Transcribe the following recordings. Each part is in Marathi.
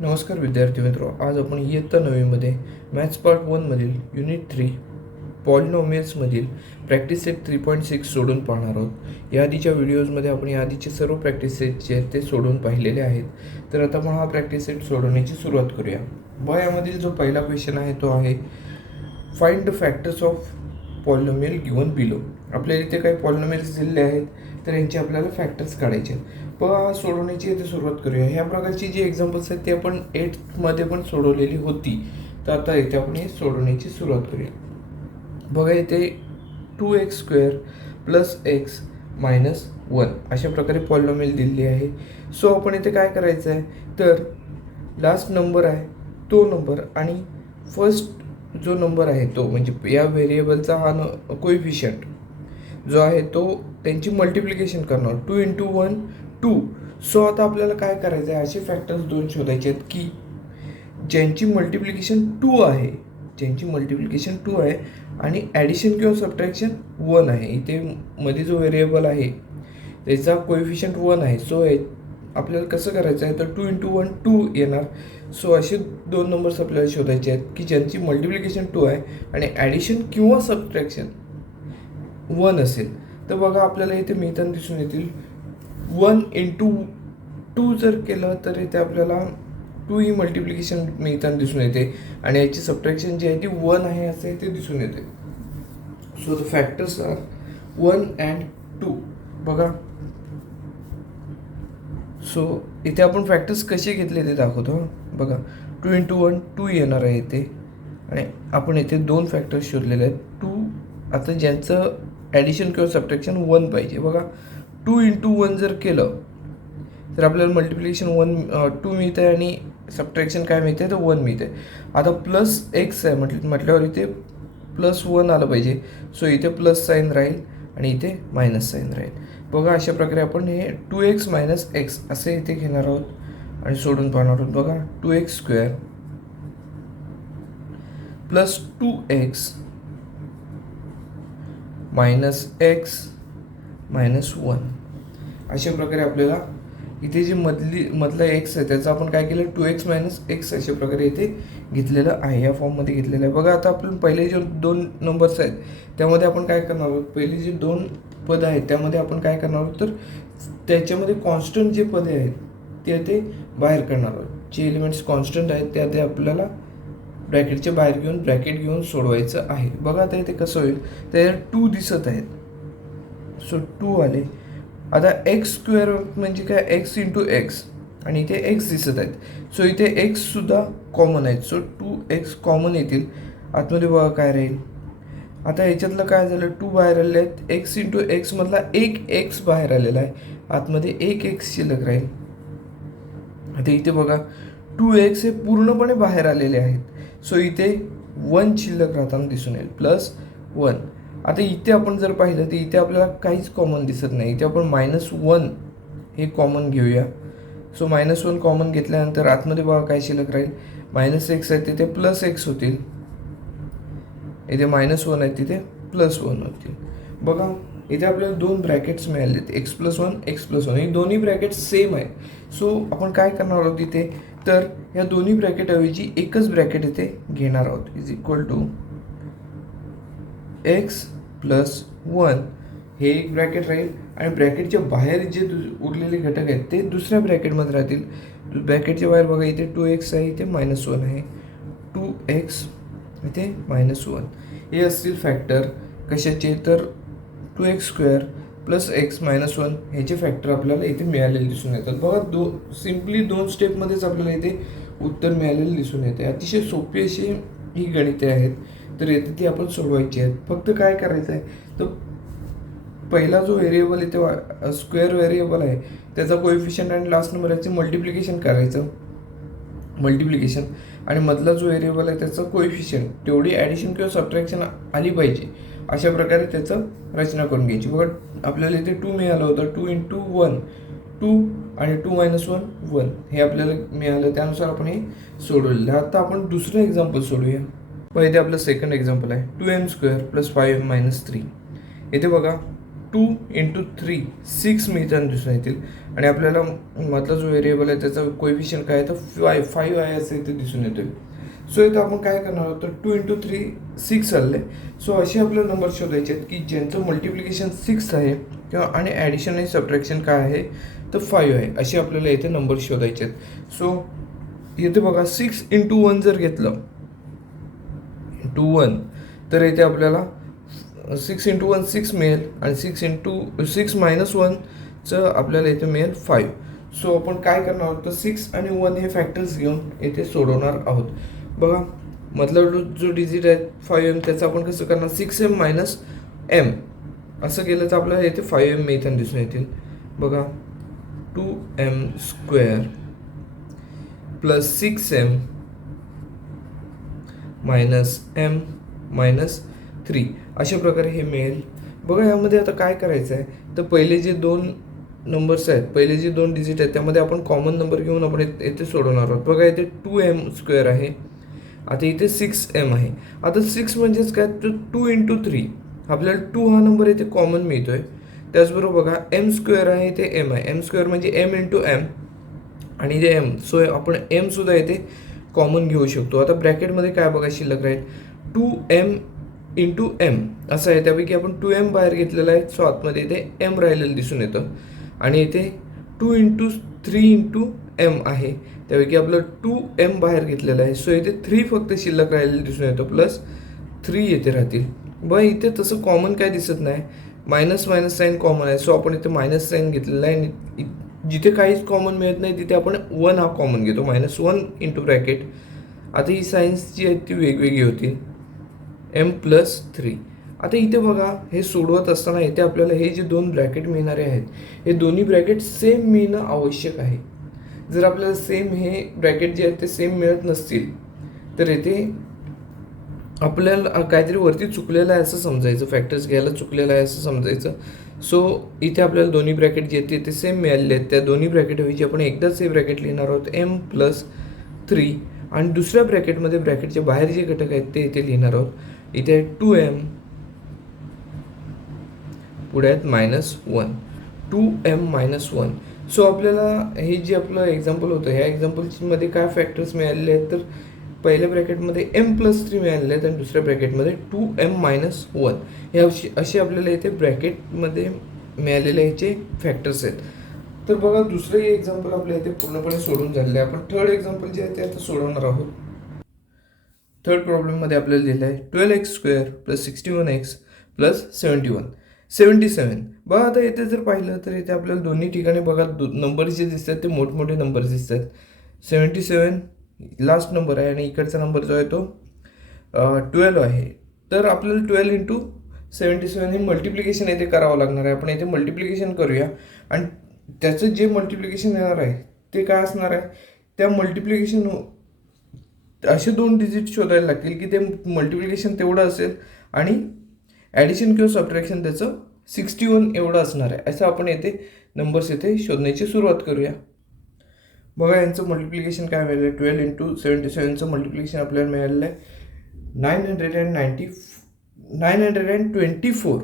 नमस्कार विद्यार्थी मित्रो, आज आपण इयत्ता 9वीमध्ये मॅथ्स पार्ट 1मधील युनिट 3 पॉलिनॉमियल्समधील प्रॅक्टिस सेट 3.6 सोडून पाहणार आहोत. या आधीच्या व्हिडिओजमध्ये आपण या आधीचे सर्व प्रॅक्टिस सेट जे आहेत ते सोडून पाहिलेले आहेत. तर आता आपण हा प्रॅक्टिस सेट सोडवण्याची सुरुवात करूया. यामधील जो पहिला क्वेश्चन आहे तो आहे find the factors of polynomial given below. आपल्याला इथे काही पॉलिनॉमियल्स दिलेले आहेत, तर यांचे आपल्याला फॅक्टर्स काढायचे आहेत. सोडवण्याची इथे सुरुवात करूया. ह्या प्रकारची जी एक्झाम्पल्स आहेत ती आपण 8मध्ये पण सोडवलेली होती. तर आता इथे आपण हे सोडवण्याची सुरुवात करूया. बघा, इथे 2x² प्लस x मायनस 1 अशा प्रकारे पॉलिनॉमियल दिलेली आहे. सो आपण इथे काय करायचं आहे, तर लास्ट नंबर आहे तो नंबर आणि फर्स्ट जो नंबर आहे तो म्हणजे या व्हेरिएबलचा हा कोएफिशियंट जो आहे तो त्यांची मल्टिप्लिकेशन करणार. 2 × 1 2. सो आता आपल्याला काय करायचं आहे, असे फॅक्टर्स दोन शोधायचे आहेत की ज्यांची मल्टिप्लिकेशन 2 आहे आणि ॲडिशन किंवा सबट्रॅक्शन 1 आहे. इथे मध्ये जो व्हेरिएबल आहे त्याचा कोएफिशियंट 1 आहे. सो आपल्याला कसं करायचं आहे, तर 2 × 1 2 येणार. सो असे दोन नंबर्स आपल्याला शोधायचे आहेत की ज्यांची मल्टिप्लिकेशन 2 आहे आणि ॲडिशन किंवा सबट्रॅक्शन 1 असेल. तर बघा, आपल्याला इथे मिळताना दिसून येतील. 1 × 2 जर केलं तर इथे आपल्याला 2 ही मल्टिप्लिकेशन मिळताना दिसून येते आणि याची सबट्रॅक्शन जी आहे ती 1 आहे असं इथे दिसून येते. So the factors are 1 and 2. बघा, सो इथे आपण फॅक्टर्स कसे घेतले ते दाखवतो. बघा, 2 × 1 2 येणार आहे इथे आणि आपण इथे दोन फॅक्टर्स शोधलेले आहेत. 2 आता ज्यांचं ॲडिशन किंवा सबट्रॅक्शन 1 पाहिजे. बघा, 2 × 1 जर केलं तर आपल्याला मल्टिप्लिकेशन 2 मिळतं आहे आणि सबट्रॅक्शन काय मिळते आहे, तर 1 मिळते आहे. आता प्लस x आहे म्हटल्यावर इथे +1 आलं पाहिजे. सो इथे प्लस साईन राहील आणि इथे मायनस साईन राहील. बघा, अशा प्रकारे आपण हे 2x - x असे इथे घेणार आहोत आणि सोडून पाहणार आहोत. बघा, 2x² plus 2x minus x minus 1 अशा प्रकारे आपल्याला इथे जे मधला x आहे त्याचं आपण काय केलं, 2x - x अशा प्रकारे इथे घेतलेलं आहे, या फॉर्ममध्ये घेतलेलं आहे. बघा, आता आपण पहिले जे दोन नंबर्स आहेत त्यामध्ये आपण काय करणार आहोत, पहिले जे दोन पद आहेत त्यामध्ये आपण काय करणार आहोत, तर त्याच्यामध्ये कॉन्स्टंट जे पदे आहेत ते बाहेर करणार आहोत. जे एलिमेंट्स कॉन्स्टंट आहेत ते आपल्याला ब्रॅकेटच्या बाहेर घेऊन ब्रॅकेट घेऊन सोडवायचं आहे. बघा, आता इथे कसं होईल, तर 2 दिसत आहेत. सो 2 आले. आता x² म्हणजे काय, x × x आणि इथे x दिसत आहेत. सो इथे x सुद्धा कॉमन आहेत. सो 2x कॉमन येतील. आतमध्ये बघा काय राहील. आता याच्यातलं काय झालं, 2 बाहेर आलेले आहेत. x × x मधला एक x बाहेर आलेला आहे. आतमध्ये एक x शिल्लक राहील. आता इथे बघा, 2x हे पूर्णपणे बाहेर आलेले आहेत. सो इथे 1 शिल्लक राहताना दिसून येईल, +1. आता इथे आपण जर पाहिलं तर इथे आपल्याला काहीच कॉमन दिसत नाही. इथे आपण -1 हे कॉमन घेऊया. सो -1 कॉमन घेतल्यानंतर आतमध्ये बघा काय शिल्लक राहील, -x आहे तिथे +x होतील. इथे -1 आहे तिथे +1 होतील. बघा, इथे आपल्याला दोन ब्रॅकेट्स मिळाले आहेत, x+1 x+1. हे दोन्ही ब्रॅकेट्स सेम आहेत. सो आपण काय करणार आहोत इथे, तर या दोन्ही ब्रॅकेटऐवजी एकच ब्रॅकेट इथे घेणार आहोत. = x+1 हे एक ब्रॅकेट राहील आणि ब्रॅकेटच्या बाहेर जे उरलेले घटक आहेत ते दुसऱ्या ब्रॅकेटमध्ये राहतील. ब्रॅकेटच्या बाहेर बघा, इथे 2x आहे, इथे -1 आहे. 2x इथे -1 हे असतील फॅक्टर कशाचे, तर 2x² प्लस x -1 ह्याचे फॅक्टर आपल्याला इथे मिळालेले दिसून येतात. बघा, सिम्पली 2 स्टेपमध्येच आपल्याला इथे उत्तर मिळालेलं दिसून येते. अतिशय सोपी अशी ही गणिते आहेत, तर येथे ती आपण सोडवायची आहेत. फक्त काय करायचं आहे, तर पहिला जो व्हेरिएबल इथे स्क्वेअर व्हेरिएबल आहे त्याचा कोएफिशियंट आणि लास्ट नंबर याचे मल्टिप्लिकेशन करायचं, आणि मधला जो व्हेरिएबल आहे त्याचं कोएफिशियंट तेवढी ॲडिशन किंवा सबट्रॅक्शन आली पाहिजे अशा प्रकारे त्याचं रचना करून घ्यायची. बघा, आपल्याला इथे 2 मिळालं होतं. 2 × 1 2 आणि 2 - 1 1 हे आपल्याला मिळालं. त्यानुसार आपण हे सोडवलेलं. आता आपण दुसरं एक्झाम्पल सोडूया. इथे आपलं सेकंड एक्झाम्पल आहे 2m² + 5m - 3. इथे बघा, 2 × 3 6 मिळताना दिसून येतील. आणि आपल्याला मधला जो व्हेरिएबल आहे त्याचा कोएफिशियंट काय आहे तर 5 आहे असं इथे दिसून येतोय. सो इथं आपण काय करणार आहोत तर 2 × 3 6 आले. सो असे आपल्याला नंबर शोधायचे आहेत की ज्यांचं मल्टिप्लिकेशन 6 आहे किंवा आणि ॲडिशन आणि सबट्रॅक्शन काय आहे तर 5 आहे. असे आपल्याला इथे नंबर शोधायचे आहेत. सो इथे बघा 6 × 1 जर घेतलं × 1 तर इथे आपल्याला 6 × 1 6 मिळेल आणि 6 × 6 - 1चं आपल्याला इथे मिळेल 5. सो आपण काय करणार आहोत तर 6 आणि 1 हे फॅक्टर्स घेऊन इथे सोडवणार आहोत. बघा मधला जो डिजिट आहे 5m त्याचं आपण कसं करणार 6m - m असं केलं तर आपल्याला इथे 5m मिळताना दिसून येतील. बघा 2m² + 6m - m - 3 अशा प्रकारे हे मिळेल. बघा यामध्ये आता काय करायचं आहे तर पहिले जे दोन नंबर्स आहेत, पहिले जे दोन डिजिट आहेत त्यामध्ये आपण कॉमन नंबर घेऊन आपण इथे सोडवणार आहोत. बघा इथे 2m² आहे, आता इथे 6m आहे. आता 6 म्हणजेच काय तर 2 × 3 आपल्याला 2 हा नंबर इथे कॉमन मिळतोय. त्याचबरोबर बघा m² आहे इथे m आहे, m² म्हणजे m × m आणि इथे m. सो आपण m सुद्धा इथे कॉमन घेऊ शकतो. आता ब्रॅकेटमध्ये काय बघा शिल्लक राहील 2m × m असं आहे. त्यापैकी आपण 2m बाहेर घेतलेला आहे. सो आतमध्ये इथे m राहिलेलं दिसून येतं आणि इथे 2 × 3 × m आहे. त्यापैकी आपलं 2m बाहेर घेतलेलं आहे. सो इथे 3 फक्त शिल्लक राहिलेलं दिसून येतं प्लस 3 येथे राहतील. बघा इथे तसं कॉमन काय दिसत नाही, मायनस साईन कॉमन आहे. सो आपण इथे मायनस साईन घेतलेला आहे आणि जिथे काहीच कॉमन मिळत नाही तिथे आपण 1 हा कॉमन घेतो, -1 × ब्रॅकेट. आता ही सायन्स जी आहेत ती वेगवेगळी होती m + 3. आता इथे बघा हे सोडवत असताना इथे आपल्याला हे जे दोन ब्रॅकेट मिळणारे आहेत हे दोन्ही ब्रॅकेट सेम मिळणं आवश्यक आहे. जर आपल्याला सेम हे ब्रॅकेट जे आहेत ते सेम मिळत नसतील तर इथे आपल्याला काहीतरी वरती चुकलेलं आहे असं समजायचं, फॅक्टर्स घ्यायला चुकलेलं आहे असं समजायचं. सो इथे आपल्याला दोन्ही ब्रॅकेट जे आहेत ते सेम मिळालेले आहेत. त्या दोन्ही ब्रॅकेटऐवजी आपण एकदाच हे ब्रॅकेट लिहिणार आहोत m + 3 आणि दुसऱ्या ब्रॅकेटमध्ये ब्रॅकेटचे बाहेर जे घटक आहेत ते इथे लिहिणार आहोत. इथे 2m पुढे आहेत -1 2m - 1. सो आपल्याला हे जे आपलं एक्झाम्पल होतं ह्या एक्झाम्पलमध्ये काय फॅक्टर्स मिळालेले आहेत तर पहिल्या ब्रॅकेटमध्ये m + 3 मिळालेले आहेत आणि दुसऱ्या ब्रॅकेटमध्ये 2m - 1 हे असे आपल्याला इथे ब्रॅकेटमध्ये मिळालेले ह्याचे फॅक्टर्स आहेत. तर बघा दुसरं एक्झाम्पल आपल्या इथे पूर्णपणे सोडून झालेलं आहे. आपण थर्ड एक्झाम्पल जे आहे ते आता सोडवणार आहोत. थर्ड प्रॉब्लेममध्ये आपल्याला दिलं आहे 12x² + 61x + 77. बघा आता इथे जर पाहिलं तर इथे आपल्याला दोन्ही ठिकाणी बघा नंबर जे दिसतात ते मोठमोठे नंबर दिसतात. 77 लास्ट नंबर आहे आणि इकडचा नंबर जो आहे तो 12 आहे. तर आपल्याला 12 × 77 हे मल्टिप्लिकेशन इथे करावं लागणार आहे. आपण इथे मल्टिप्लिकेशन करूया आणि त्याचं जे मल्टिप्लिकेशन येणार आहे ते काय असणार आहे, त्या मल्टिप्लिकेशन असे दोन डिजिट शोधायला लागतील की ते मल्टिप्लिकेशन तेवढं असेल आणि ॲडिशन किंवा सबट्रॅक्शन त्याचं 61 एवढं असणार आहे. असं आपण येथे नंबर्स इथे शोधण्याची सुरुवात करूया. बघा यांचं मल्टिप्लिकेशन काय मिळालं आहे 12 × 77चं मल्टिप्लिकेशन आपल्याला मिळालेलं आहे 924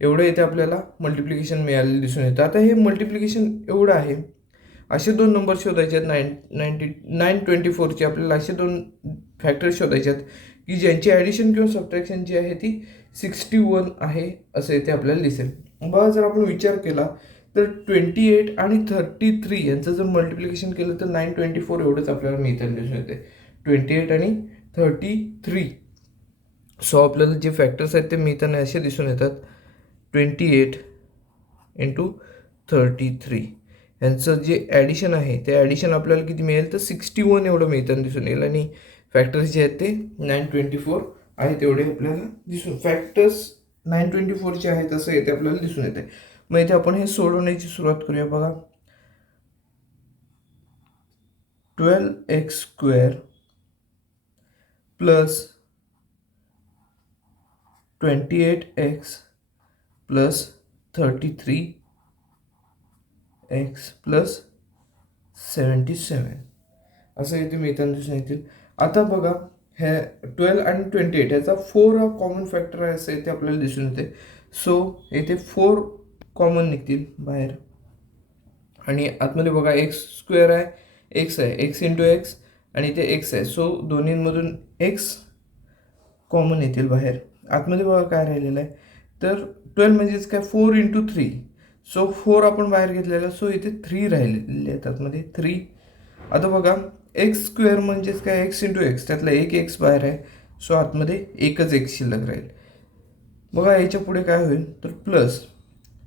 एवढं इथे आपल्याला मल्टिप्लिकेशन मिळालेलं दिसून येतं. आता हे मल्टिप्लिकेशन एवढं आहे, असे दोन नंबर शोधायचे आहेत 924चे. आपल्याला असे दोन फॅक्टर शोधायचे आहेत की ज्यांची ॲडिशन किंवा सबट्रॅक्शन जी आहे ती 61 आहे असं इथे आपल्याला दिसेल. बघा जर आपण विचार केला तर 28 आणि 33 यांचं जर मल्टिप्लिकेशन केलं तर 924 एवढंच आपल्याला मिळताना दिसून येते 28 आणि 33. सो आपल्याला जे फॅक्टर्स आहेत ते मिळताना असे दिसून येतात 28 × 33. यांचं जे ॲडिशन आहे ते ॲडिशन आपल्याला किती मिळेल तर 61 एवढं मिळताना दिसून येईल आणि फॅक्टर्स जे आहेत ते 924 आहेत तेवढे आपल्याला दिसून फॅक्टर्स 924चे आहेत असं येते आपल्याला दिसून येते. मग इथे आपण हे सोडवण्याची सुरुवात करूया. बघा 12x² + 28x + 33x + 77 असं इथे मिळताना दिसून येतील. आता बघा हे 12 आणि 28 याचा 4 हा कॉमन फॅक्टर आहे असं इथे आपल्याला दिसून येते. सो इथे 4 कॉमन निघतील बाहेर. आणि आतमध्ये बघा एक्स स्क्वेअर आहे, एक्स आहे, एक्स इंटू एक्स आणि इथे एक्स आहे. सो दोन्हींमधून एक्स कॉमन येतील बाहेर. आतमध्ये बघा काय राहिलेलं आहे, तर 12 म्हणजेच काय 4 इंटू 3. सो 4 आपण बाहेर घेतलेला, सो इथे 3 राहिलेले आहेत आतमध्ये 3. आता बघा एक्स स्क्वेअर म्हणजेच काय एक्स इंटू एक्स, त्यातला एक एक्स बाहेर आहे. सो आतमध्ये एकच एक्स शिल्लक राहील. बघा याच्या पुढे काय होईल, तर प्लस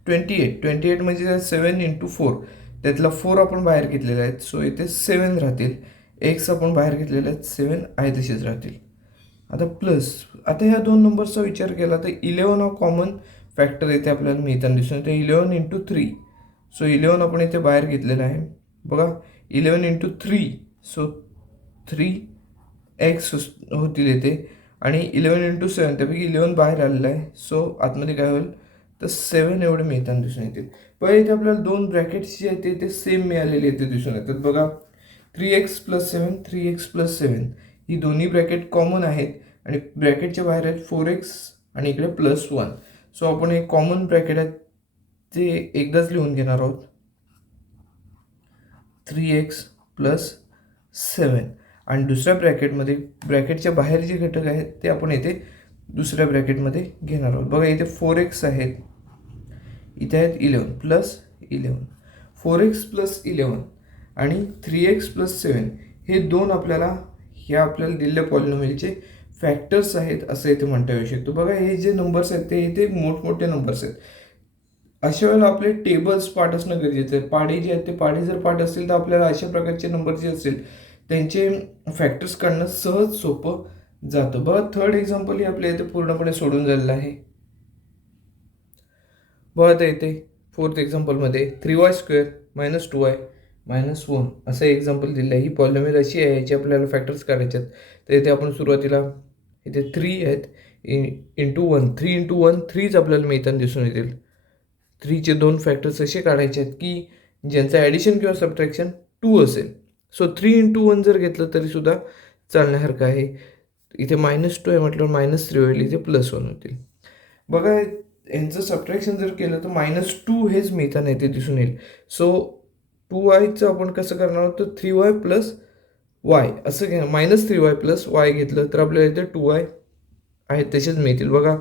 28 म्हणजे 7 इंटू 4, त्यातला 4 आपण बाहेर घेतलेला आहे. सो इथे 7 राहतील. एक्स आपण बाहेर घेतलेले आहेत, 7 आहे तसेच राहतील. आता प्लस, आता ह्या दोन नंबरचा विचार केला तर 11 हा कॉमन फॅक्टर इथे आपल्याला मिळताना दिसून येते. 11 इंटू 3. सो 11 आपण इथे बाहेर घेतलेला आहे. बघा 11 इंटू 3, सो 3x होतील येते. आणि 11 इंटू 7, त्यापैकी 11 बाहेर आलेला आहे. सो आतमध्ये काय होईल, तर 7 एवढे मिळताना दिसून येतील. पण इथे आपल्याला दोन ब्रॅकेट्स जे आहेत ते सेम मिळालेले इथे दिसून येतात. बघा 3x प्लस 7, 3x प्लस 7 ही दोन्ही ब्रॅकेट कॉमन आहेत आणि ब्रॅकेटच्या बाहेर आहेत 4x आणि इकडे प्लस 1. सो आपण एक कॉमन ब्रॅकेट आहे ते एकदाच लिहून घेणार आहोत, 3x प्लस 7. आणि दुसऱ्या ब्रॅकेटमध्ये ब्रॅकेटच्या बाहेर जे घटक आहेत ते आपण इथे दुसऱ्या ब्रॅकेटमध्ये घेणार आहोत. बघा इथे 4x आहेत, इथे आहेत 11 प्लस 11. 4x प्लस 11 आणि 3x प्लस 7 हे दोन आपल्याला दिलेल्या पॉलिनॉमियलचे फॅक्टर्स आहेत असं इथे म्हणता येऊ शकतो. बघा हे जे नंबर्स आहेत ते इथे मोठमोठे नंबर्स आहेत. अशा वेळेला आपले टेबल्स पाठ असणं गरजेचं आहे. पाढे जे आहेत ते पाढे जर पाठ असतील तर आपल्याला अशा प्रकारचे नंबर जे असतील त्यांचे फॅक्टर्स काढणं सहज सोपं जातं. बघा थर्ड एक्झाम्पल हे आपल्या इथे पूर्णपणे सोडून झालेलं आहे. बघा आता इथे फोर्थ एक्झाम्पलमध्ये 3y square minus 2y minus 1 असं एक्झाम्पल दिलं आहे. ही पॉलिनॉमियल अशी आहे याची आपल्याला फॅक्टर्स काढायचे आहेत. तर इथे आपण सुरुवातीला इथे 3 आहेत इंटू 1, 3 इंटू 1 3च आपल्याला मिळताना दिसून येतील. 3चे दोन फॅक्टर्स असे काढायचे आहेत की ज्यांचं ॲडिशन किंवा सबट्रॅक्शन 2 असेल. सो 3 इंटू 1 जर घेतलं तरीसुद्धा चालण्यासारखं आहे. इथे -2 आहे म्हटल्यावर -3 होईल, इथे +1 होतील. बघा यांचं सबट्रॅक्शन जर केलं तर -2 हेच मिळताना इथे दिसून येईल. सो 2yचं आपण कसं करणार आहोत, तर 3y प्लस y असं घ्या. -3y प्लस y घेतलं तर आपल्याला इथे 2y आहेत तसेच मिळतील. बघा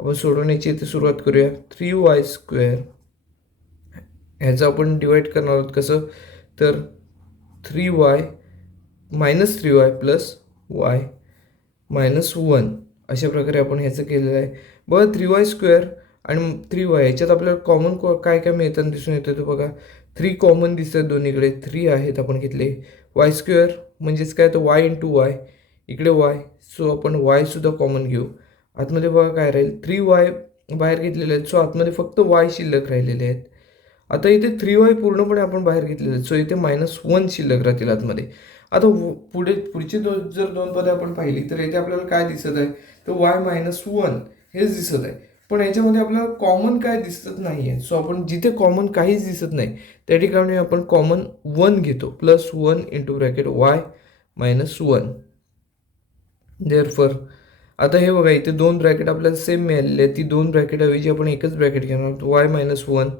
आपण सोडवण्याची इथे सुरुवात करूया. 3y स्क्वेअर ह्याचं आपण डिवाईड करणार आहोत कसं, तर 3y -3y प्लस y -1 अशा प्रकारे आपण ह्याचं केलेलं आहे. बघा 3y स्क्वेअर आणि 3y याच्यात आपल्याला कॉमन काय काय मिळताना दिसून येतं. तर बघा 3 कॉमन दिसतात दोन्हीकडे, 3 आहेत आपण घेतले. y स्क्वेअर म्हणजेच काय, तर y इंटू y, इकडे y. सो आपण y सुद्धा कॉमन घेऊ. आतमध्ये बघा काय राहील, 3y बाहेर घेतलेले आहेत. सो आतमध्ये फक्त y शिल्लक राहिलेले आहेत. आता इथे 3y पूर्णपणे आपण बाहेर घेतलेले आहेत. सो इथे -1 शिल्लक राहतील आतमध्ये. आता पुढची जर दोन पदे आपण पाहिली तर इथे आपल्याला काय दिसत आहे, तर y -1 हेच दिसत आहे. पण याच्यामध्ये आपल्याला कॉमन काय दिसत नाही आहे. सो आपण जिथे कॉमन काहीच दिसत नाही त्या ठिकाणी आपण कॉमन 1 घेतो. +1 इंटू ब्रॅकेट y -1. देअरफॉर आता हे बघा इथे दोन ब्रॅकेट आपल्याला सेम मिळालेले आहेत. ती दोन ब्रॅकेट ऐवजी आपण एकच ब्रॅकेट घेणार आहोत, y -1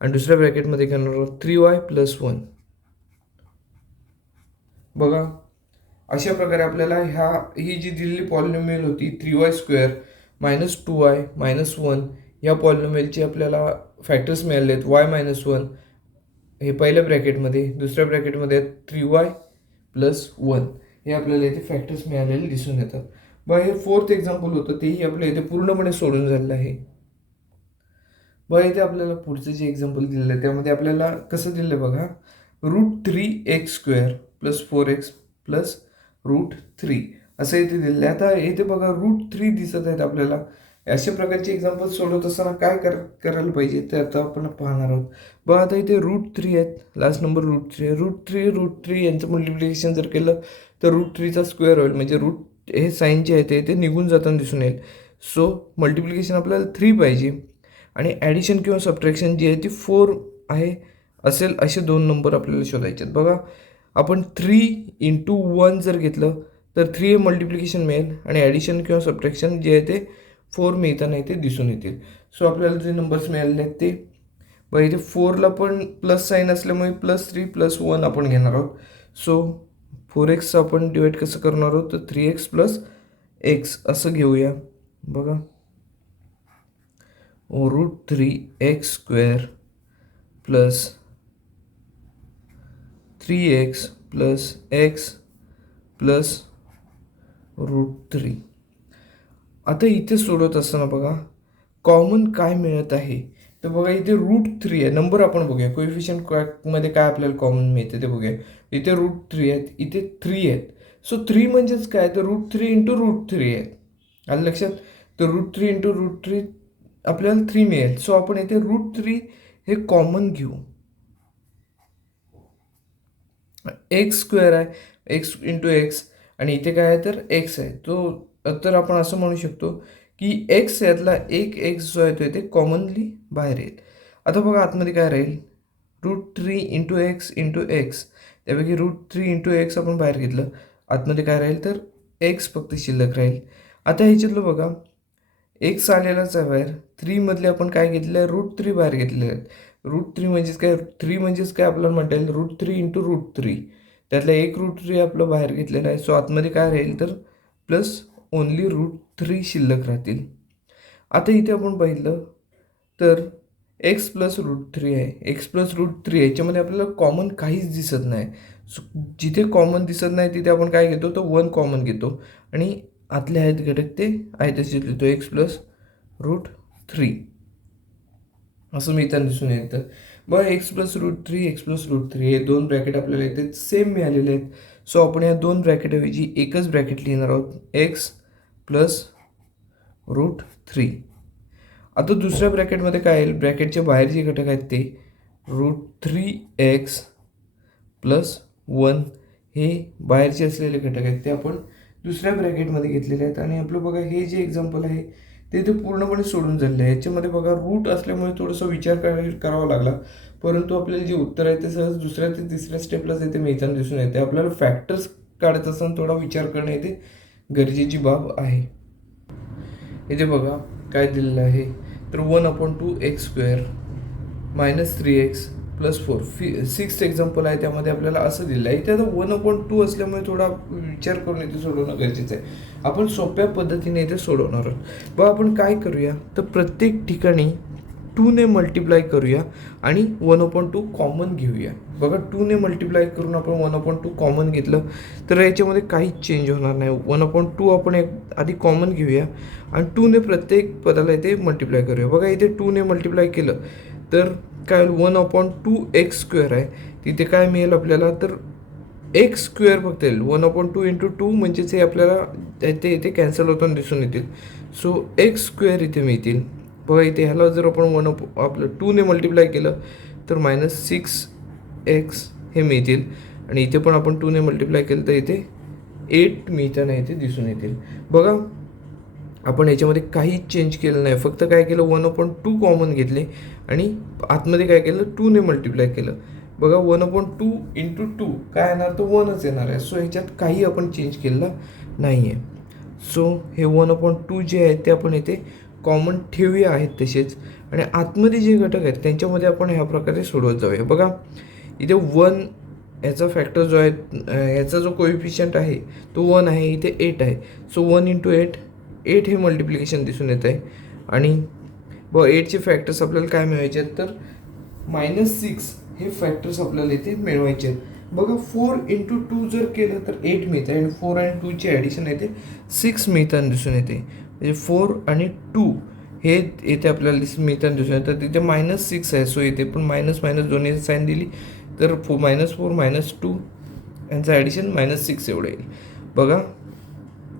आणि दुसऱ्या ब्रॅकेटमध्ये घेणार आहोत 3y + 1. बघा अशा प्रकारे आपल्याला ही जी दिलेली पॉलिनॉमियल होती 3y स्क्वेअर -2y -1 या पॉलिनॉमियलचे आपल्याला फॅक्टर्स मिळाले आहेत. y -1 हे पहिल्या ब्रॅकेटमध्ये, दुसऱ्या ब्रॅकेटमध्ये 3y + 1 हे आपल्याला इथे फॅक्टर्स मिळालेले दिसून येतात. बघा हे फोर्थ एक्झाम्पल होतं, तेही आपल्या इथे पूर्णपणे सोडून झालेलं आहे. बघा इथे आपल्याला पुढचं जे एक्झाम्पल दिलेलं आहे त्यामध्ये आपल्याला कसं दिलं आहे बघा, √3x² + 4x + √3 असं इथे दिलेलं आहे. आता इथे बघा √3 दिसत आहेत आपल्याला. अशा प्रकारचे एक्झाम्पल सोडवत असताना काय करायला पाहिजे ते आता आपण पाहणार आहोत. बघा आता इथे √3 आहेत, लास्ट नंबर √3 आहे. √3 यांचं मल्टिप्लिकेशन जर केलं तर √3चा स्क्वेअर होईल, म्हणजे हे साईन जे आहे ते निघून जाताना दिसून येईल. सो मल्टिप्लिकेशन आपल्याला 3 पाहिजे आणि ॲडिशन किंवा सबट्रॅक्शन जी आहे ती 4 आहे असेल असे दोन नंबर आपल्याला शोधायचे आहेत. बघा आपण 3 इंटू 1 जर घेतलं तर 3 हे मल्टिप्लिकेशन मिळेल आणि ॲडिशन किंवा सबट्रॅक्शन जे आहे ते 4 मिळताना इथे दिसून येतील. सो आपल्याला जे नंबर्स मिळालेले आहेत ते बघा इथे 4ला पण प्लस साईन असल्यामुळे +3 +1 आपण घेणार आहोत. सो 4x आपण डिवाईड कसं करणार आहोत तर 3x + x असं घेऊया. बघा √3x² + 3x + x + √3. आता इथे सोडवत असताना बघा कॉमन काय मिळत आहे तर बघा इथे √3 आहे. नंबर आपण बघूया कोएफिशियंट मध्ये काय आपल्याला कॉमन मिळते ते बघूया. इथे √3 आहेत, इथे 3 आहेत. सो 3 म्हणजेच काय तर √3 × √3 आहे. आलं लक्षात. तर √3 × √3 आपल्याला 3 मिळेल. सो आपण इथे √3 हे कॉमन घेऊ. x² आहे, x × x आणि इथे काय आहे तर x आहे. तर आपण असं म्हणू शकतो की x यातला एक x जो आहे तो इथे कॉमनली बाहेर येईल. आता बघा आतमध्ये काय राहील √3 × x × x. त्यापैकी √3 × x आपण बाहेर घेतलं. आतमध्ये काय राहील तर x फक्त शिल्लक राहील. आता ह्याच्यातलं बघा x आलेलाच आहे बाहेर. 3 मधले आपण काय घेतलं आहे √3 बाहेर घेतलेले आहेत. √3 म्हणजेच काय 3 म्हणजेच काय आपल्याला म्हणता येईल √3 × √3. त्यातलं एक √3 आपलं बाहेर घेतलेलं आहे. सो आतमध्ये काय राहील तर प्लस ओनली √3 शिल्लक राहतील. आता इथे आपण पाहिलं तर x + √3 आहे. x + √3 याच्यामध्ये आपल्याला कॉमन काहीच दिसत नाही. सो जिथे कॉमन दिसत नाही तिथे आपण काय घेतो तर 1 कॉमन घेतो आणि आतले आहेत घटक ते आहे तसेच लिहितो x + √3 असं मिळताना दिसून येतं. बघा x + √3 x + √3 हे दोन ब्रॅकेट आपल्याला इथे सेम मिळालेले आहेत. सो आपण या दोन ब्रॅकेटऐवजी एकच ब्रॅकेट लिहिणार आहोत x + √3. आता दुसऱ्या ब्रॅकेटमध्ये काय येईल ब्रॅकेटच्या बाहेर जे घटक आहेत ते √3x + 1 हे बाहेरचे असलेले घटक आहेत ते आपण दुसऱ्या ब्रॅकेटमध्ये घेतलेले आहेत. आणि आपलं बघा हे जे एक्झाम्पल आहे ते पूर्णपणे सोडून झालेलं आहे. याच्यामध्ये बघा रूट असल्यामुळे थोडासा विचार करावा लागला, परंतु आपल्याला जे उत्तर आहे ते सहज दुसऱ्या ते तिसऱ्या स्टेपलाच इथे मिळताना दिसून येते. आपल्याला फॅक्टर्स काढत असताना थोडा विचार करणं इथे गरजेची बाब आहे. इथे बघा काय दिलेलं आहे तर 1/2 x² - 3x + 4. 6th एक्झाम्पल आहे त्यामध्ये आपल्याला असं दिलं आहे. इथे आता 1/2 असल्यामुळे थोडा विचार करून इथे सोडवणं गरजेचं आहे. आपण सोप्या पद्धतीने इथे सोडवणार आहोत. बघा आपण काय करूया तर प्रत्येक ठिकाणी 2 ने मल्टिप्लाय करूया आणि 1/2 कॉमन घेऊया. बघा 2 ने मल्टिप्लाय करून आपण 1/2 कॉमन घेतलं तर याच्यामध्ये काहीच चेंज होणार नाही. 1/2 आपण आधी कॉमन घेऊया आणि 2 ने प्रत्येक पदाला इथे मल्टिप्लाय करूया. बघा इथे 2 ने मल्टिप्लाय केलं तर काय होईल 1/2 x² आहे. तिथे काय मिळेल आपल्याला तर x² फक्त येईल. 1/2 × 2 म्हणजेच हे आपल्याला इथे कॅन्सल होताना दिसून येतील. सो x² इथे मिळतील. बघा इथे ह्याला जर आपण आपलं 2 ने मल्टिप्लाय केलं तर -6x हे मिळतील आणि इथे पण आपण 2 ने मल्टिप्लाय केलं तर इथे 8 मिळताना इथे दिसून येतील. बघा आपण याच्यामध्ये काहीच चेंज केलं नाही, फक्त काय केलं 1/2 कॉमन घेतले आणि आतमध्ये काय केलं 2 ने मल्टिप्लाय केलं. बघा 1/2 × 2 काय येणार तर 1च येणार आहे. सो ह्याच्यात काही आपण चेंज केलं नाही आहे. सो हे 1/2 जे आहेत ते आपण इथे कॉमन ठेवूया आहेत तसेच आणि आतमध्ये जे घटक आहेत त्यांच्यामध्ये आपण ह्या प्रकारे सोडवत जाऊया. बघा इथे 1 याचा फॅक्टर जो आहे याचा जो कोएफिशियंट आहे तो 1 आहे. इथे 8 आहे. सो 1 × 8 हे मल्टिप्लिकेशन दिसून येत आहे आणि 8चे फॅक्टर्स आपल्याला काय मिळवायचे आहेत तर -6 हे फॅक्टर्स आपल्याला इथे मिळवायचे आहेत. बघा 4 × 2 जर केलं तर 8 मिळतं आणि 4 आणि 2चे ॲडिशन येते 6 मिळताना दिसून येते. म्हणजे 4 आणि 2 हे इथे आपल्याला मिळताना दिसून येतं. तिथे -6 आहे. सो इथे पण मायनस दोन्ही साईन दिली तर -4 -2 यांचं ॲडिशन -6 एवढं येईल. बघा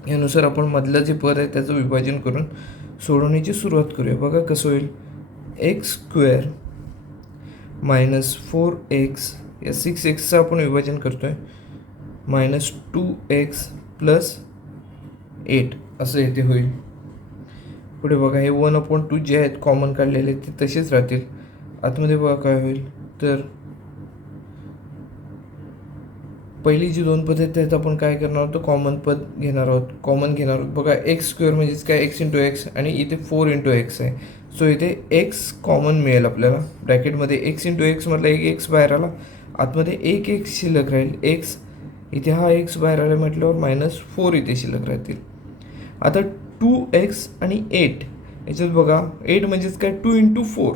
यानुसार आपण मधलं जे पद आहे त्याचं विभाजन करून सोडवण्याची सुरुवात करूया. बघा कसं होईल x² - 4x या 6xचं आपण विभाजन करतोय -2x + 8 असं इथे होईल. पुढे बघा हे 1/2 जे आहेत कॉमन काढलेले ते तसेच राहतील. आतमध्ये बघा काय होईल तर पहिली जी दोन पद आहेत त्यात आपण काय करणार आहोत कॉमन पद घेणार आहोत, कॉमन घेणार आहोत. बघा x² म्हणजेच काय x × x आणि इथे 4 × x आहे. सो इथे एक्स कॉमन मिळेल आपल्याला. ब्रॅकेटमध्ये एक्स इंटू एक्स म्हटलं एक एक्स बाहेर आला, आतमध्ये एक एक्स शिल्लक राहील. एक्स इथे हा एक्स बाहेर आला म्हटल्यावर -4 इथे शिल्लक राहतील. आता 2x आणि 8 याच्यात बघा 8 म्हणजेच काय 2 इंटू 4.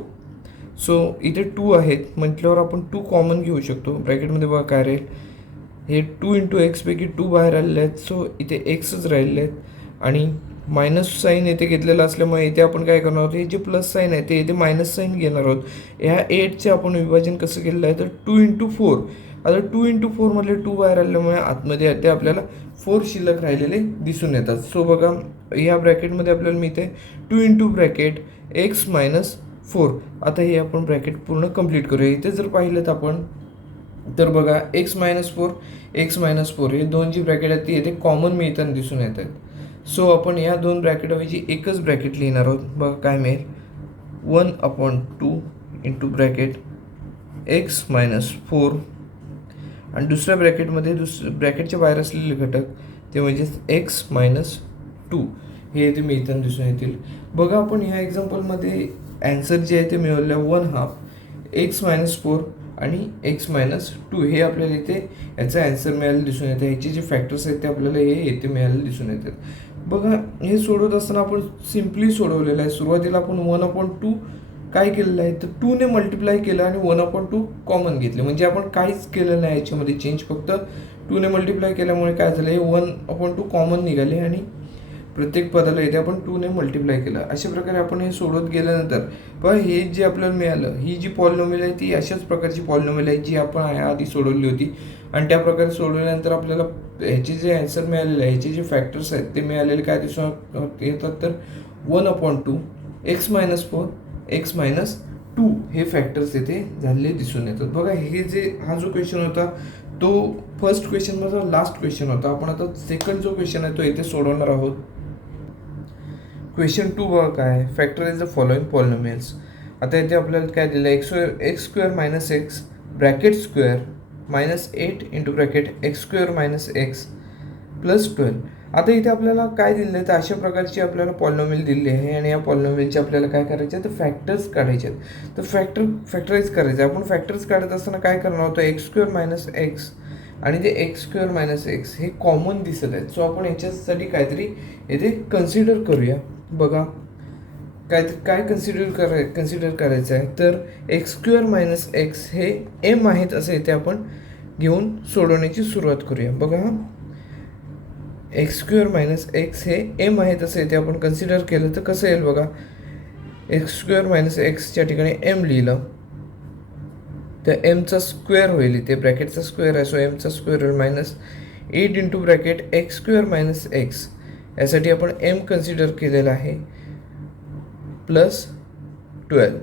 सो इथे 2 आहेत म्हटल्यावर आपण 2 कॉमन घेऊ शकतो. ब्रॅकेटमध्ये बघा काय राहील, हे 2 इंटू एक्सपैकी 2 बाहेर आलेले आहेत. सो इथे एक्सच राहिलेले आहेत आणि मायनस साईन इथे घेतलेलं असल्यामुळे इथे आपण काय करणार आहोत, हे जे प्लस साईन आहे ते इथे मायनस साईन घेणार आहोत. ह्या 8चे आपण विभाजन कसं केलेलं आहे तर 2 इंटू 4. आता 2 इंटू 4 मधले 2 बाहेर आल्यामुळे आतमध्ये ते आपल्याला 4 शिल्लक राहिलेले दिसून येतात. सो बघा या ब्रॅकेटमध्ये आपल्याला मिळते 2 इंटू ब्रॅकेट एक्स मायनस 4. आता हे आपण ब्रॅकेट पूर्ण कंप्लीट करूया. इथे जर पाहिलं तर आपण तर बघा एक्स मायनस 4 हे दोन जी ब्रॅकेट आहेत ती इथे कॉमन मिळताना दिसून येत आहेत. सो आपण या दोन ब्रॅकेटऐवजी एकच ब्रॅकेट लिहिणार आहोत. बघा काय मिळेल, 1/2 इंटू ब्रॅकेट एक्स मायनस 4 आणि दुसऱ्या ब्रॅकेटमध्ये ब्रॅकेटच्या बाहेर असलेले घटक ते म्हणजेच एक्स मायनस 2 हे इथे मिळताना दिसून येतील. बघा आपण ह्या एक्झाम्पलमध्ये ॲन्सर जे आहे ते मिळवलं 1/2 एक्स मायनस 4 आणि एक्स मायनस 2 हे आपल्याला इथे याचा ॲन्सर मिळायला दिसून येतं. ह्याचे जे फॅक्टर्स आहेत ते आपल्याला हे इथे मिळायला दिसून येतात. बघा हे सोडवत असताना आपण सिम्पली सोडवलेलं आहे. सुरुवातीला आपण 1/2 काय केलेलं आहे तर 2ने मल्टिप्लाय केलं आणि 1/2 कॉमन घेतले. म्हणजे आपण काहीच केलं नाही याच्यामध्ये चेंज, फक्त 2ने मल्टिप्लाय केल्यामुळे काय झालं, हे 1/2 कॉमन निघाले आणि प्रत्येक पदाला इथे आपण 2ने मल्टिप्लाय केलं. अशा प्रकारे आपण हे सोडवत गेल्यानंतर बघा हे जे आपल्याला मिळालं, ही जी पॉलिनॉमियल आहे ती अशाच प्रकारची पॉलिनॉमियल आहे जी आपण आधी सोडवली होती. आणि त्या प्रकारे सोडवल्यानंतर आपल्याला ह्याचे जे ॲन्सर मिळालेले आहे, ह्याचे जे फॅक्टर्स आहेत ते मिळालेले काय दिसून येतात तर 1/2 एक्स मायनस 4 एक्स मायनस 2 हे फॅक्टर्स इथे झालेले दिसून येतात. बघा हे जे हा जो क्वेश्चन होता तो फर्स्ट क्वेश्चनमधला लास्ट क्वेश्चन होता. आपण आता सेकंड जो क्वेश्चन आहे तो इथे सोडवणार आहोत. क्वेश्चन 2 बघा काय, फॅक्टराइज द फॉलोइंग पॉलिनॉमियल्स. आता इथे आपल्याला काय दिलं, x square minus x bracket square -8 into bracket x square minus x plus 12. आता इथे आपल्याला काय दिलं आहे तर अशा प्रकारची आपल्याला पॉलिनॉमियल दिली आहे आणि या पॉलिनॉमियलचे आपल्याला काय करायचे आहे तर फॅक्टर्स काढायचे आहेत. तर फॅक्टराइज करायचं आहे. आपण फॅक्टर्स काढत असताना काय करणार होतं, एक्स स्क्वेअर मायनस एक्स आणि ते एक्स स्क्वेअर मायनस एक्स हे कॉमन दिसत आहेत. सो आपण याच्यासाठी काहीतरी येथे कन्सिडर करूया. बघा काय कन्सिडर करायचं आहे तर एक्स स्क्वेअर मायनस एक्स हे एम आहेत असं इथे आपण घेऊन सोडवण्याची सुरुवात करूया. बघा एक्स स्क्वेअर मायनस एक्स हे एम आहेत असं इथे आपण कन्सिडर केलं तर कसं येईल बघा, एक्स स्क्वेअर मायनस एक्सच्या ठिकाणी एम लिहिलं तर एमचा स्क्वेअर होईल. इथे ब्रॅकेटचा स्क्वेअर आहे सो एमचा स्क्वेअर होईल -8 into bracket x square minus x यासाठी आपण एम कन्सिडर केलेलं आहे प्लस 12.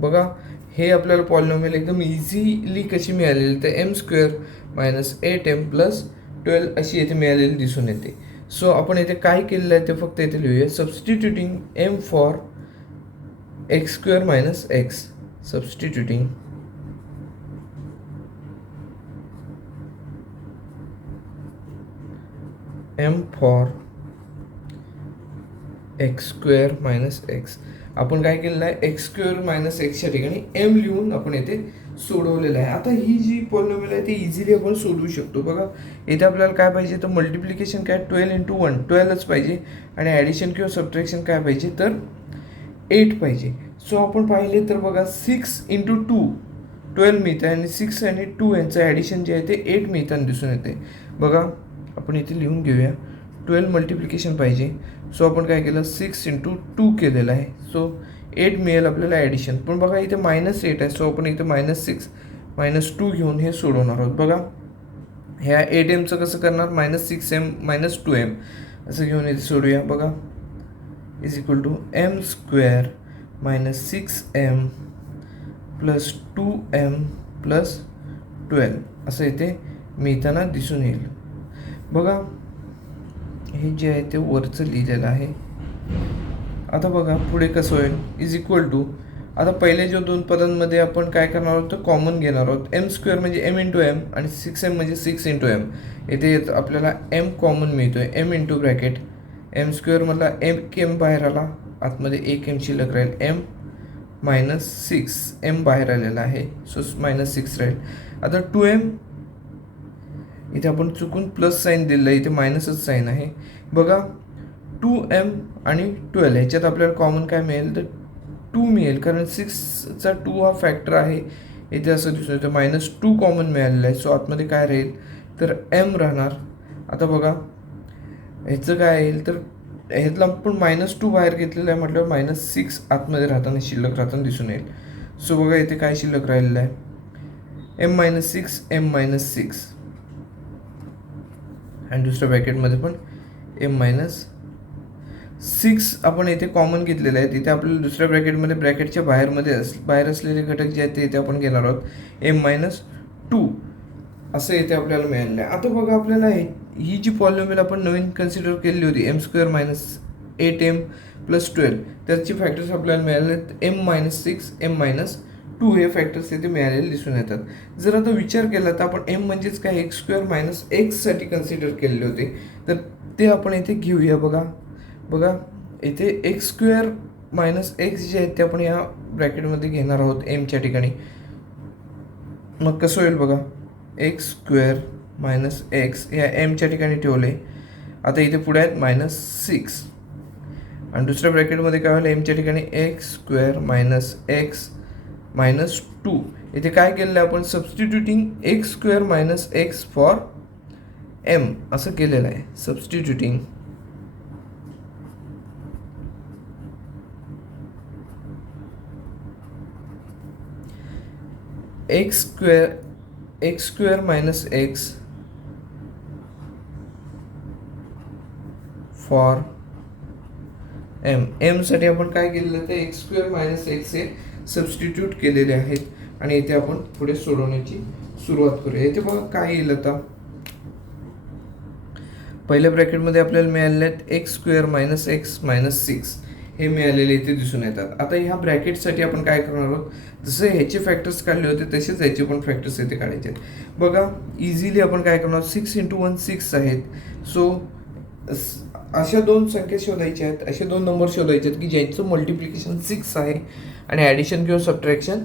बघा हे आपल्याला पॉलिनॉमियल एकदम इझिली कशी मिळालेली तर M square minus 8m plus 12 अशी येथे मिळालेली दिसून येते. सो आपण येथे काय केलेलं आहे ते फक्त येथे लिहूया, substituting M for x square minus x, substituting M for x square minus x. आपण काय केलेलं आहे एक्स स्क्वेअर मायनस एक्सच्या ठिकाणी एम लिहून आपण येथे सोडवलेलं आहे. आता ही जी पॉलिनॉमियल आहे ती इझिली आपण सोडवू शकतो. बघा इथे आपल्याला काय पाहिजे तर मल्टिप्लिकेशन काय 12 इंटू 1 12च पाहिजे आणि ॲडिशन किंवा सबट्रॅक्शन काय पाहिजे तर 8 पाहिजे. सो आपण पाहिले तर बघा 6 इंटू 2 12 मिळतं आणि 6 आणि 2 यांचं ॲडिशन जे आहे ते 8 मिळताना दिसून येते. बघा आपण इथे लिहून घेऊया 12 मल्टिप्लिकेशन पाहिजे. सो आपण काय केलं 6 इंटू 2 केलेलं आहे सो 8 मिळेल आपल्याला ॲडिशन. पण बघा इथे -8 आहे सो आपण इथे -6 -2 घेऊन हे सोडवणार आहोत. बघा ह्या 8mचं कसं करणार -6m -2m असं घेऊन इथे सोडूया. बघा is equal to m square -6m plus 2m plus 12 असं इथे मिळताना दिसून येईल. बघा हे जे आहे ते वरचं लिहिलेलं आहे. आता बघा पुढे कसं होईल, इज इक्वल टू आता पहिले जो दोन पदांमध्ये आपण काय करणार आहोत तर कॉमन घेणार आहोत. एम स्क्वेअर म्हणजे एम इंटू एम आणि 6m म्हणजे 6 इंटू एम. इथे आपल्याला एम कॉमन मिळतो आहे एम इंटू ब्रॅकेट एम स्क्वेअरमधला एम बाहेर आला आतमध्ये एक एम शिल्लक राहील, एम मायनस 6, एम बाहेर आलेला आहे, सो -6 राहील. आता 2m, इथे आपण चुकून प्लस साईन दिलेलं आहे, इथे मायनसच साईन आहे. बघा 2m आणि 12 ह्याच्यात आपल्याला कॉमन काय मिळेल, तर 2 मिळेल, कारण 6चा 2 हा फॅक्टर आहे. इथे असं दिसून येतं -2 कॉमन मिळालेलं आहे. सो आतमध्ये काय राहील, तर m राहणार. आता बघा ह्याचं काय येईल, तर ह्यातला आपण -2 बाहेर घेतलेलं आहे म्हटल्यावर -6 आतमध्ये राहताना शिल्लक राहताना दिसून येईल. सो बघा इथे काय शिल्लक राहिलेलं आहे, m-6, m-6, आणि दुसऱ्या ब्रॅकेटमध्ये पण m-6 आपण इथे कॉमन घेतलेले आहेत. इथे आपल्याला दुसऱ्या ब्रॅकेटमध्ये ब्रॅकेटच्या बाहेर असलेले घटक जे आहेत ते इथे आपण घेणार आहोत, m-2 असं इथे आपल्याला मिळालेलं आहे. आता बघा आपल्याला ही जी पॉलिनॉमियल आपण नवीन कन्सिडर केलेली होती, m² - 8m + 12, त्याची फॅक्टर्स आपल्याला मिळाले आहेत m-6, m-2 हे फॅक्टर्स इथे मिळालेले दिसून येतात. जर आता विचार केला तर आपण m म्हणजेच काय x² - x साठी कन्सिडर केलेले होते, तर ते आपण इथे घेऊया. बघा इथे x² - x जे आहेत ते आपण या ब्रॅकेटमध्ये घेणार आहोत एमच्या ठिकाणी. मग कसं होईल बघा, x² - x या एमच्या ठिकाणी ठेवले. आता इथे पुढे आहेत -6, आणि दुसऱ्या ब्रॅकेटमध्ये काय होईल, एमच्या ठिकाणी x² - x -2. इथे काय केलेलं आहे आपण, substituting x² - x for m असं केलेलं आहे. Substituting x² - x for m साठी आपण काय केलेलं, तर x² - x हे सबस्टिट्यूट केलेले आहेत, आणि इथे आपण पुढे सोडवण्याची सुरुवात करूया. इथे बघा काय येईल, आता पहिल्या ब्रॅकेटमध्ये आपल्याला मिळालेले आहेत x² - x -6 हे मिळालेले इथे दिसून येतात. आता ह्या ब्रॅकेटसाठी आपण काय करणार आहोत, जसे ह्याचे फॅक्टर्स काढले होते तसेच ह्याचे पण फॅक्टर्स इथे काढायचे आहेत. बघा इझिली आपण काय करणार, 6 × 1 6 आहेत. सो अशा दोन संख्या शोधायच्या आहेत, असे दोन नंबर शोधायचे आहेत की ज्यांचं मल्टिप्लिकेशन 6 आहे आणि ॲडिशन किंवा सबट्रॅक्शन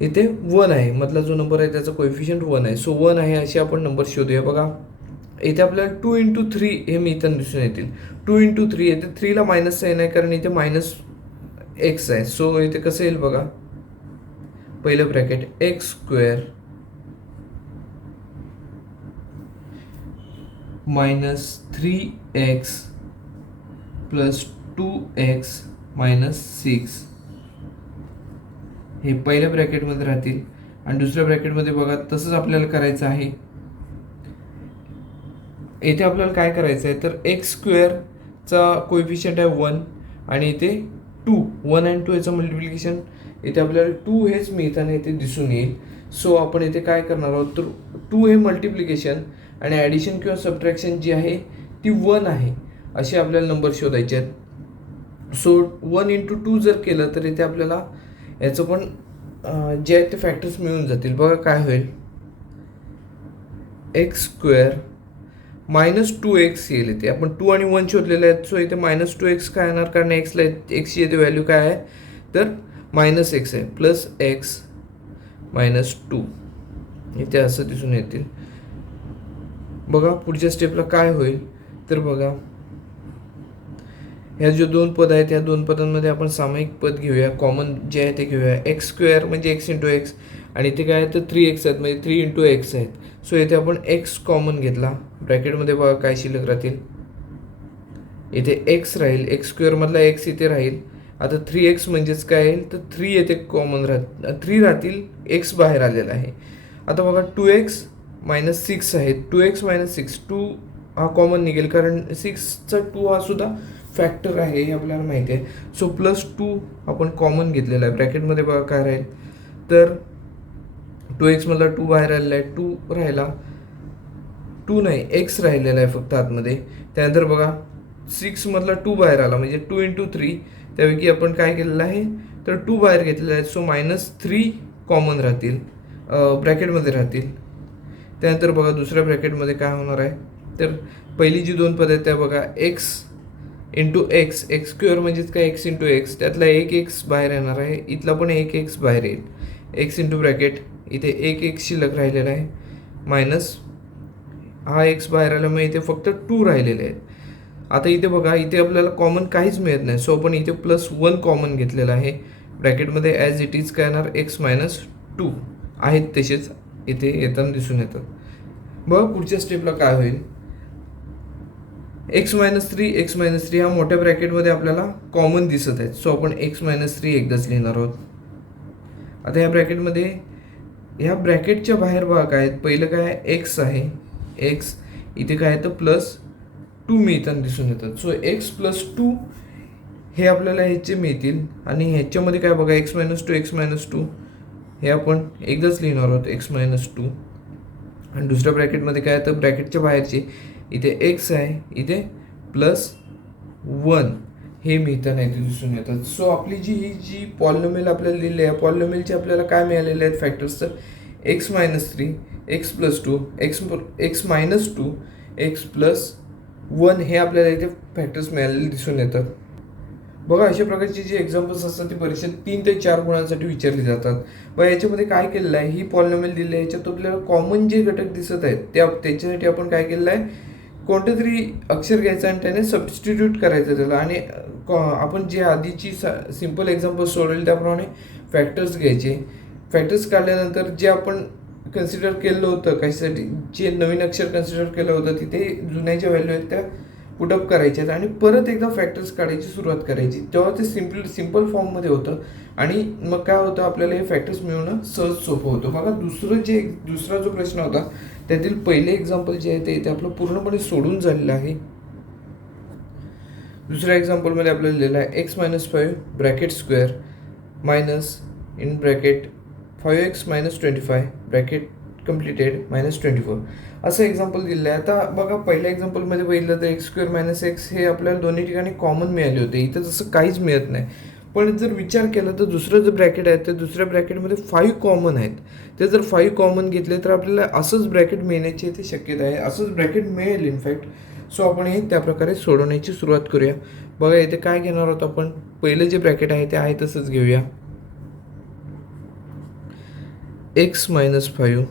इथे 1 आहे. मधला जो नंबर आहे त्याचा कोएफिशियंट 1 आहे. सो 1 आहे असे आपण नंबर शोधूया. बघा इथे आपल्याला 2 × 3 हे मिळताना दिसून येतील. 2 × 3 येते, 3ला मायनस साईन आहे कारण इथे -x आहे. सो इथे कसं येईल बघा, पहिलं ब्रॅकेट x² - 3x + 2x - 6 हे पहिल्या ब्रॅकेटमध्ये राहतील, आणि दुसऱ्या ब्रॅकेटमध्ये बघा तसंच आपल्याला करायचं आहे. इथे आपल्याला काय करायचं आहे, तर x² चा कोएफिशियंट आहे 1, आणि इथे 2, 1 आणि 2 याचं मल्टिप्लिकेशन इथे आपल्याला 2 हेच मिळताना इथे दिसून येईल. सो आपण इथे काय करणार आहोत, तर 2 हे मल्टिप्लिकेशन आणि ॲडिशन किंवा सबट्रॅक्शन जी आहे ती 1 आहे असे आपल्याला नंबर शोधायचे आहेत. सो 1 × 2 जर केलं तर इथे आपल्याला याचं पण जे आहेत ते फॅक्टर्स मिळून जातील. बघा काय होईल, x² - 2x येईल. इथे आपण 2 आणि 1 शोधलेले आहेत. सो इथे -2x काय येणार, कारण एक्सला एक्सची इथे व्हॅल्यू काय आहे, तर -x आहे, प्लस x -2 इथे असं दिसून येतील. बघा पुढच्या स्टेपला काय होईल, तर बघा ह्या जो दोन पद आहेत ह्या दोन पदांमध्ये आपण सामायिक पद घेऊया, कॉमन जे आहे ते घेऊया. x² म्हणजे x × x, आणि इथे काय आहे तर 3x आहेत, म्हणजे 3 × x आहेत. सो इथे आपण x कॉमन घेतला. ब्रॅकेटमध्ये बघा काय शिल्लक राहतील, इथे x राहील, x² मधला x इथे राहील. आता 3x म्हणजेच काय येईल, तर 3 येथे कॉमन 3 राहतील, x बाहेर आलेला आहे. आता बघा 2x - 6 आहे, 2x - 6, 2 हा कॉमन निघेल कारण 6चा 2 हा सुद्धा फॅक्टर आहे हे आपल्याला माहिती आहे. सो +2 आपण कॉमन घेतलेला आहे. ब्रॅकेटमध्ये बघा काय राहील, तर 2x मधला 2 बाहेर आलेला आहे, 2 राहिला, 2 नाही x राहिलेला आहे फक्त आतमध्ये. त्यानंतर बघा 6 मधला 2 बाहेर आला, म्हणजे 2 × 3, त्यापैकी आपण काय केलेलं आहे, तर 2 बाहेर घेतलेला आहे. सो -3 कॉमन राहतील, ब्रॅकेटमध्ये राहतील. त्यानंतर बघा दुसऱ्या ब्रॅकेटमध्ये काय होणार आहे, तर पहिली जी दोन पद आहेत त्या बघा x into x, x square म्हणजेच काय एक्स इंटू एक्स, त्यातला एक एक्स बाहेर येणार आहे, इथला पण एक एक्स बाहेर येईल, एक्स इंटू ब्रॅकेट इथे एक एक्स शिल्लक राहिलेला आहे, मायनस हा एक्स बाहेर आला, मग इथे फक्त 2 राहिलेले आहेत. आता इथे बघा, इथे आपल्याला कॉमन काहीच मिळत नाही, सो आपण इथे +1 कॉमन घेतलेला आहे. ब्रॅकेटमध्ये ॲज इट इज काय येणार, एक्स मायनस 2 आहेत तसेच इथे येताना दिसून येतात. बघा पुढच्या स्टेपला काय होईल, एक्स मायनस थ्री हा मोठ्या ब्रॅकेटमध्ये आपल्याला कॉमन दिसत आहेत, सो आपण एक्स मायनस 3 एकदाच लिहिणार आहोत. आता ह्या ब्रॅकेटमध्ये ह्या ब्रॅकेटच्या बाहेर बघा काय आहेत, पहिलं काय एक्स आहे, एक्स इथे काय येतं +2 मिळताना दिसून येतात, सो एक्स +2 हे आपल्याला ह्याचे मिळतील. आणि ह्याच्यामध्ये काय बघा, एक्स मायनस टू हे आपण एकदाच लिहिणार आहोत, एक्स मायनस 2. आणि दुसऱ्या ब्रॅकेटमध्ये काय येतं, ब्रॅकेटच्या बाहेरचे इथे एक्स आहे, इथे +1 हे मिळताना इथे दिसून येतात. सो आपली ही जी पॉलिनॉमियल आपल्याला लिहिली आहे, पॉलिनॉमियलचे आपल्याला काय मिळालेले आहेत फॅक्टर्स, तर x minus 3, x +2, x minus 2, x +1 हे आपल्याला इथे फॅक्टर्स मिळालेले दिसून येतात. बघा अशा प्रकारची जी एक्झाम्पल्स असतात ती परीक्षेत 3 ते 4 गुणांसाठी विचारली जातात. बघा याच्यामध्ये काय केलेलं आहे, ही पॉलिनॉमियल दिली आहे, याच्यात आपल्याला कॉमन जे घटक दिसत आहेत त्याच्यासाठी आपण काय केलेलं आहे, कोणतं तरी अक्षर घ्यायचं आणि त्याने सबस्टिट्यूट करायचं त्याला. आणि आपण जे आधीची सिम्पल एक्झाम्पल सोडवली त्याप्रमाणे फॅक्टर्स घ्यायचे. फॅक्टर्स काढल्यानंतर जे आपण कन्सिडर केलं होतं कशासाठी, जे नवीन अक्षर कन्सिडर केलं होतं तिथे जुन्या ज्या व्हॅल्यू आहेत त्या पुटअप करायच्यात आणि परत एकदा फॅक्टर्स काढायची सुरुवात करायची, तेव्हा ते सिम्पल फॉर्ममध्ये होतं आणि मग काय होतं, आपल्याला हे फॅक्टर्स मिळवणं सहज सोपं होतं. बघा दुसरा जो प्रश्न होता त्यातील पहिले एक्झाम्पल जे आहे ते आपलं पूर्णपणे सोडून झालेलं आहे. दुसऱ्या एक्झाम्पलमध्ये आपल्याला लिहिलं आहे x minus 5 bracket square minus in bracket 5x minus 25 bracket completed minus 24 असं एक्झाम्पल दिलं आहे. आता बघा पहिल्या एक्झाम्पलमध्ये बघितलं तर एक्स स्क्वेअर मायनस एक्स हे आपल्याला दोन्ही ठिकाणी कॉमन मिळाले होते, इथं जसं काहीच मिळत नाही. पण जर विचार केला तर दुसरं जे ब्रॅकेट आहे तर दुसऱ्या ब्रॅकेटमध्ये 5 कॉमन आहेत, ते जर 5 कॉमन घेतले तर आपल्याला असंच ब्रॅकेट मिळण्याची इथे शक्यता आहे, असंच ब्रॅकेट मिळेल इनफॅक्ट. सो आपण हे त्याप्रकारे सोडवण्याची सुरुवात करूया. बघा इथे काय घेणार आहोत आपण, पहिलं जे ब्रॅकेट आहे ते आहे तसंच घेऊया, x minus 5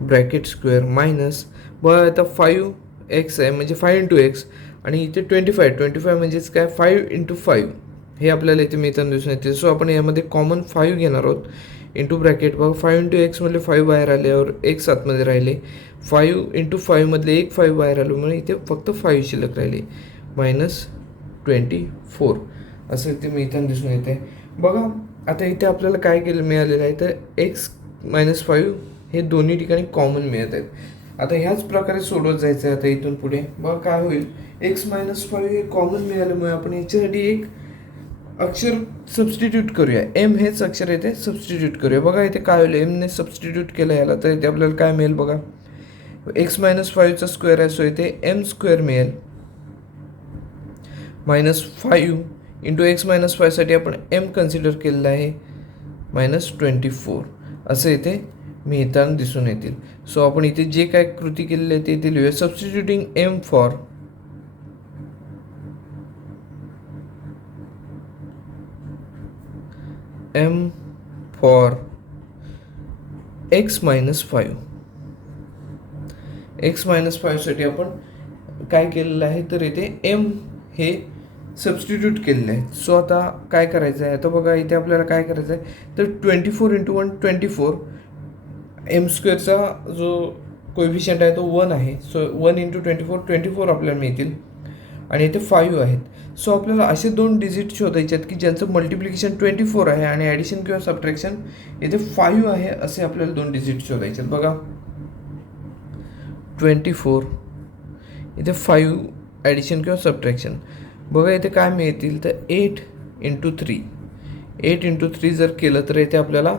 bracket square minus, बघा आता 5x आहे म्हणजे 5 इंटू एक्स आणि इथे 25 म्हणजेच काय 5 इंटू 5 हे आपल्याला इथे मिळताना दिसून येते. सो आपण यामध्ये कॉमन 5 घेणार आहोत इंटू ब्रॅकेट. बघा 5 इंटू एक्समधले 5 बाहेर आल्यावर एक्स आतमध्ये राहिले, 5 इंटू 5मधले एक 5 बाहेर आलो म्हणून इथे फक्त 5 शिल्लक राहिले, मायनस 24 असं इथे मिळताना दिसून येते. बघा आता इथे आपल्याला काय मिळालेलं आहे तर एक्स मायनस 5 हे दोन्ही ठिकाणी कॉमन मिळत आहेत. आता ह्याच प्रकारे सोडवत जायचं आहे आता इथून पुढे. बघा काय होईल, एक्स मायनस 5 हे कॉमन मिळाल्यामुळे आपण याच्यासाठी एक अक्षर सबस्टिट्यूट करूया, एम हेच अक्षर इथे सबस्टिट्यूट करूया. बघा इथे काय होईल, एमने सबस्टिट्यूट केलं याला तर इथे आपल्याला काय मिळेल, बघा एक्स मायनस 5चा स्क्वेअर आहे सो इथे एम स्क्वेअर मिळेल मायनस 5 इंटू एक्स मायनस 5साठी आपण एम कन्सिडर केलेलं आहे मायनस 24 असं इथे मिळताना दिसून येतील. सो आपण इथे जे काय कृती केलेली आहे ते इथे लिहूया, substituting M for X minus 5. X minus 5साठी आपण काय केलेलं आहे तर इथे एम हे सबस्टिट्यूट केलेलं आहे. सो आता काय करायचं आहे, आता बघा इथे आपल्याला काय करायचं आहे तर 24 इंटू 1 24, एम स्क्वेअरचा जो कोएफिशियंट आहे तो 1 आहे, सो 1 इंटू 24 आपल्याला मिळतील आणि इथे 5 आहेत. सो आपल्याला असे 2 डिजिट शोधायचे आहेत की ज्यांचं मल्टिप्लिकेशन 24 आहे आणि ॲडिशन किंवा सबट्रॅक्शन इथे 5 आहे, असे आपल्याला 2 डिजिट शोधायचे आहेत. बघा 24 इथे 5 ॲडिशन किंवा सबट्रॅक्शन, बघा इथे काय मिळतील तर 8 इंटू 3 जर केलं तर इथे आपल्याला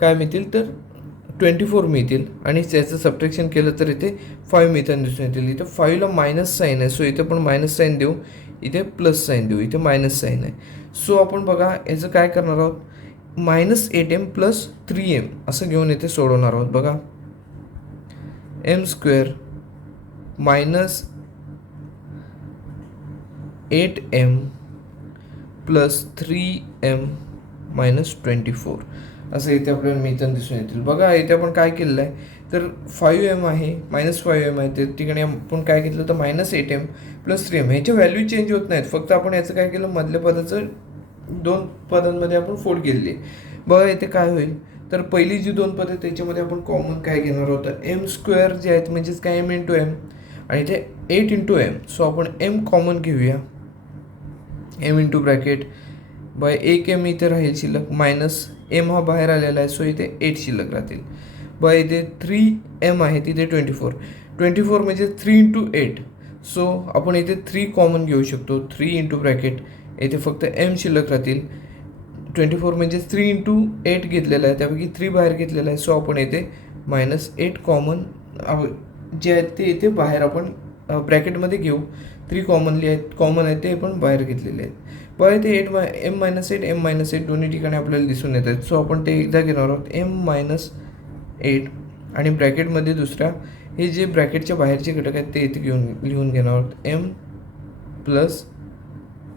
काय मिळतील तर 24 मिळतील आणि त्याचं सबट्रॅक्शन केलं तर इथे 5 मिळताना दिसून येतील. इथे 5ला मायनस साईन आहे, सो इथे पण मायनस साईन देऊ, इथे प्लस साईन देऊ, इथे मायनस साईन आहे. सो आपण बघा याचं काय करणार आहोत, -8m + 3m असं घेऊन इथे सोडवणार आहोत. बघा m square minus 8m plus 3m minus 24 असं इथे आपल्याला मिळताना दिसून येतील. बघा इथे आपण काय केलेलं आहे, तर 5m आहे, -5m आहे, त्या ठिकाणी आपण काय घेतलं तर -8m प्लस 3m. ह्याच्या व्हॅल्यू चेंज होत नाहीत, फक्त आपण याचं काय केलं, मधल्या पदाचं 2 पदांमध्ये आपण फोड केलेली. बघा इथे काय होईल, तर पहिली जी 2 पद आहेत त्याच्यामध्ये आपण कॉमन काय घेणार होतं, एम स्क्वेअर जे आहेत म्हणजेच काय m इंटू एम, आणि इथे 8 इंटू एम. सो आपण m कॉमन घेऊया, m into bracket by 1m इथे राहील शिल्लक, मायनस m हा बाहेर आलेला आहे, सो इथे 8 शिल्लक राहतील. बाय इथे 3m आहे, तिथे 24 म्हणजे 3 इंटू 8. सो आपण इथे 3 कॉमन घेऊ शकतो, 3 इंटू ब्रॅकेट, इथे फक्त m शिल्लक राहतील. 24 म्हणजे 3 इंटू 8 घेतलेला आहे, त्यापैकी 3 बाहेर घेतलेला आहे, सो आपण इथे -8 कॉमन जे आहेत ते इथे बाहेर आपण ब्रॅकेटमध्ये घेऊ. 3 कॉमन आहेत ते पण बाहेर घेतलेले आहेत. बघा इथे m -8 दोन्ही ठिकाणी आपल्याला दिसून येत आहेत, सो आपण ते एकदा घेणार आहोत, m-8 आणि ब्रॅकेटमध्ये दुसरा हे जे ब्रॅकेटच्या बाहेरचे घटक आहेत ते इथे लिहून घेणार आहोत, m प्लस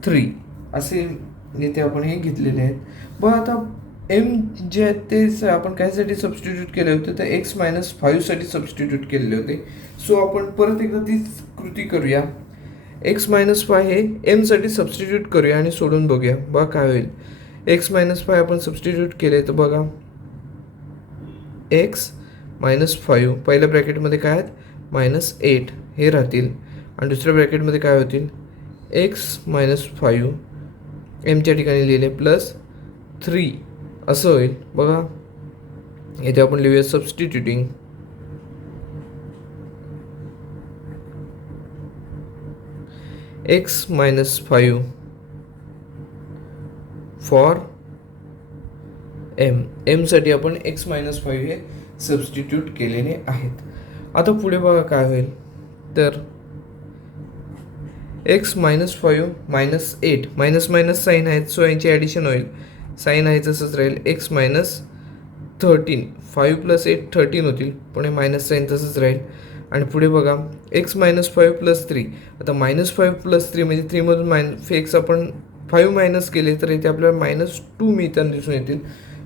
3 असे इथे आपण हे घेतलेले आहेत. बघा आता m जे आहेत ते आपण कायसाठी सबस्टिट्यूट केले होते, तर x-5 साठी सबस्टिट्यूट केलेले होते. सो आपण परत एकदा तीच कृती करूया, x-5 हे m साठी सबस्टिट्यूट करूया आणि सोडून बघूया. बघा काय होईल, x-5 आपण सबस्टिट्यूट केले तर बघा x-5 पहिल्या ब्रॅकेटमध्ये काय आहेत -8 हे राहतील, आणि दुसऱ्या ब्रॅकेटमध्ये काय होतील x-5 एमच्या ठिकाणी लिहिले प्लस 3 असं होईल. बघा इथे आपण लिहूया सबस्टिट्यूटिंग x-5 फॉर m साठी आपण x-5 हे सबस्टिट्यूट केलेले आहेत. आता पुढे बघा काय होईल, तर x-5 -8 मायनस साईन आहेत, सो यांची ॲडिशन होईल, साईन आहे तसंच राहील, x-13 5 प्लस 8 13 होतील, पुढे मायनस साईन तसंच राहील. आणि पुढे बघा x-5 प्लस 3, आता -5 प्लस 3 म्हणजे 3मधून x आपण 5 मायनस केले तर इथे आपल्याला -2 मिळताना दिसून येतील.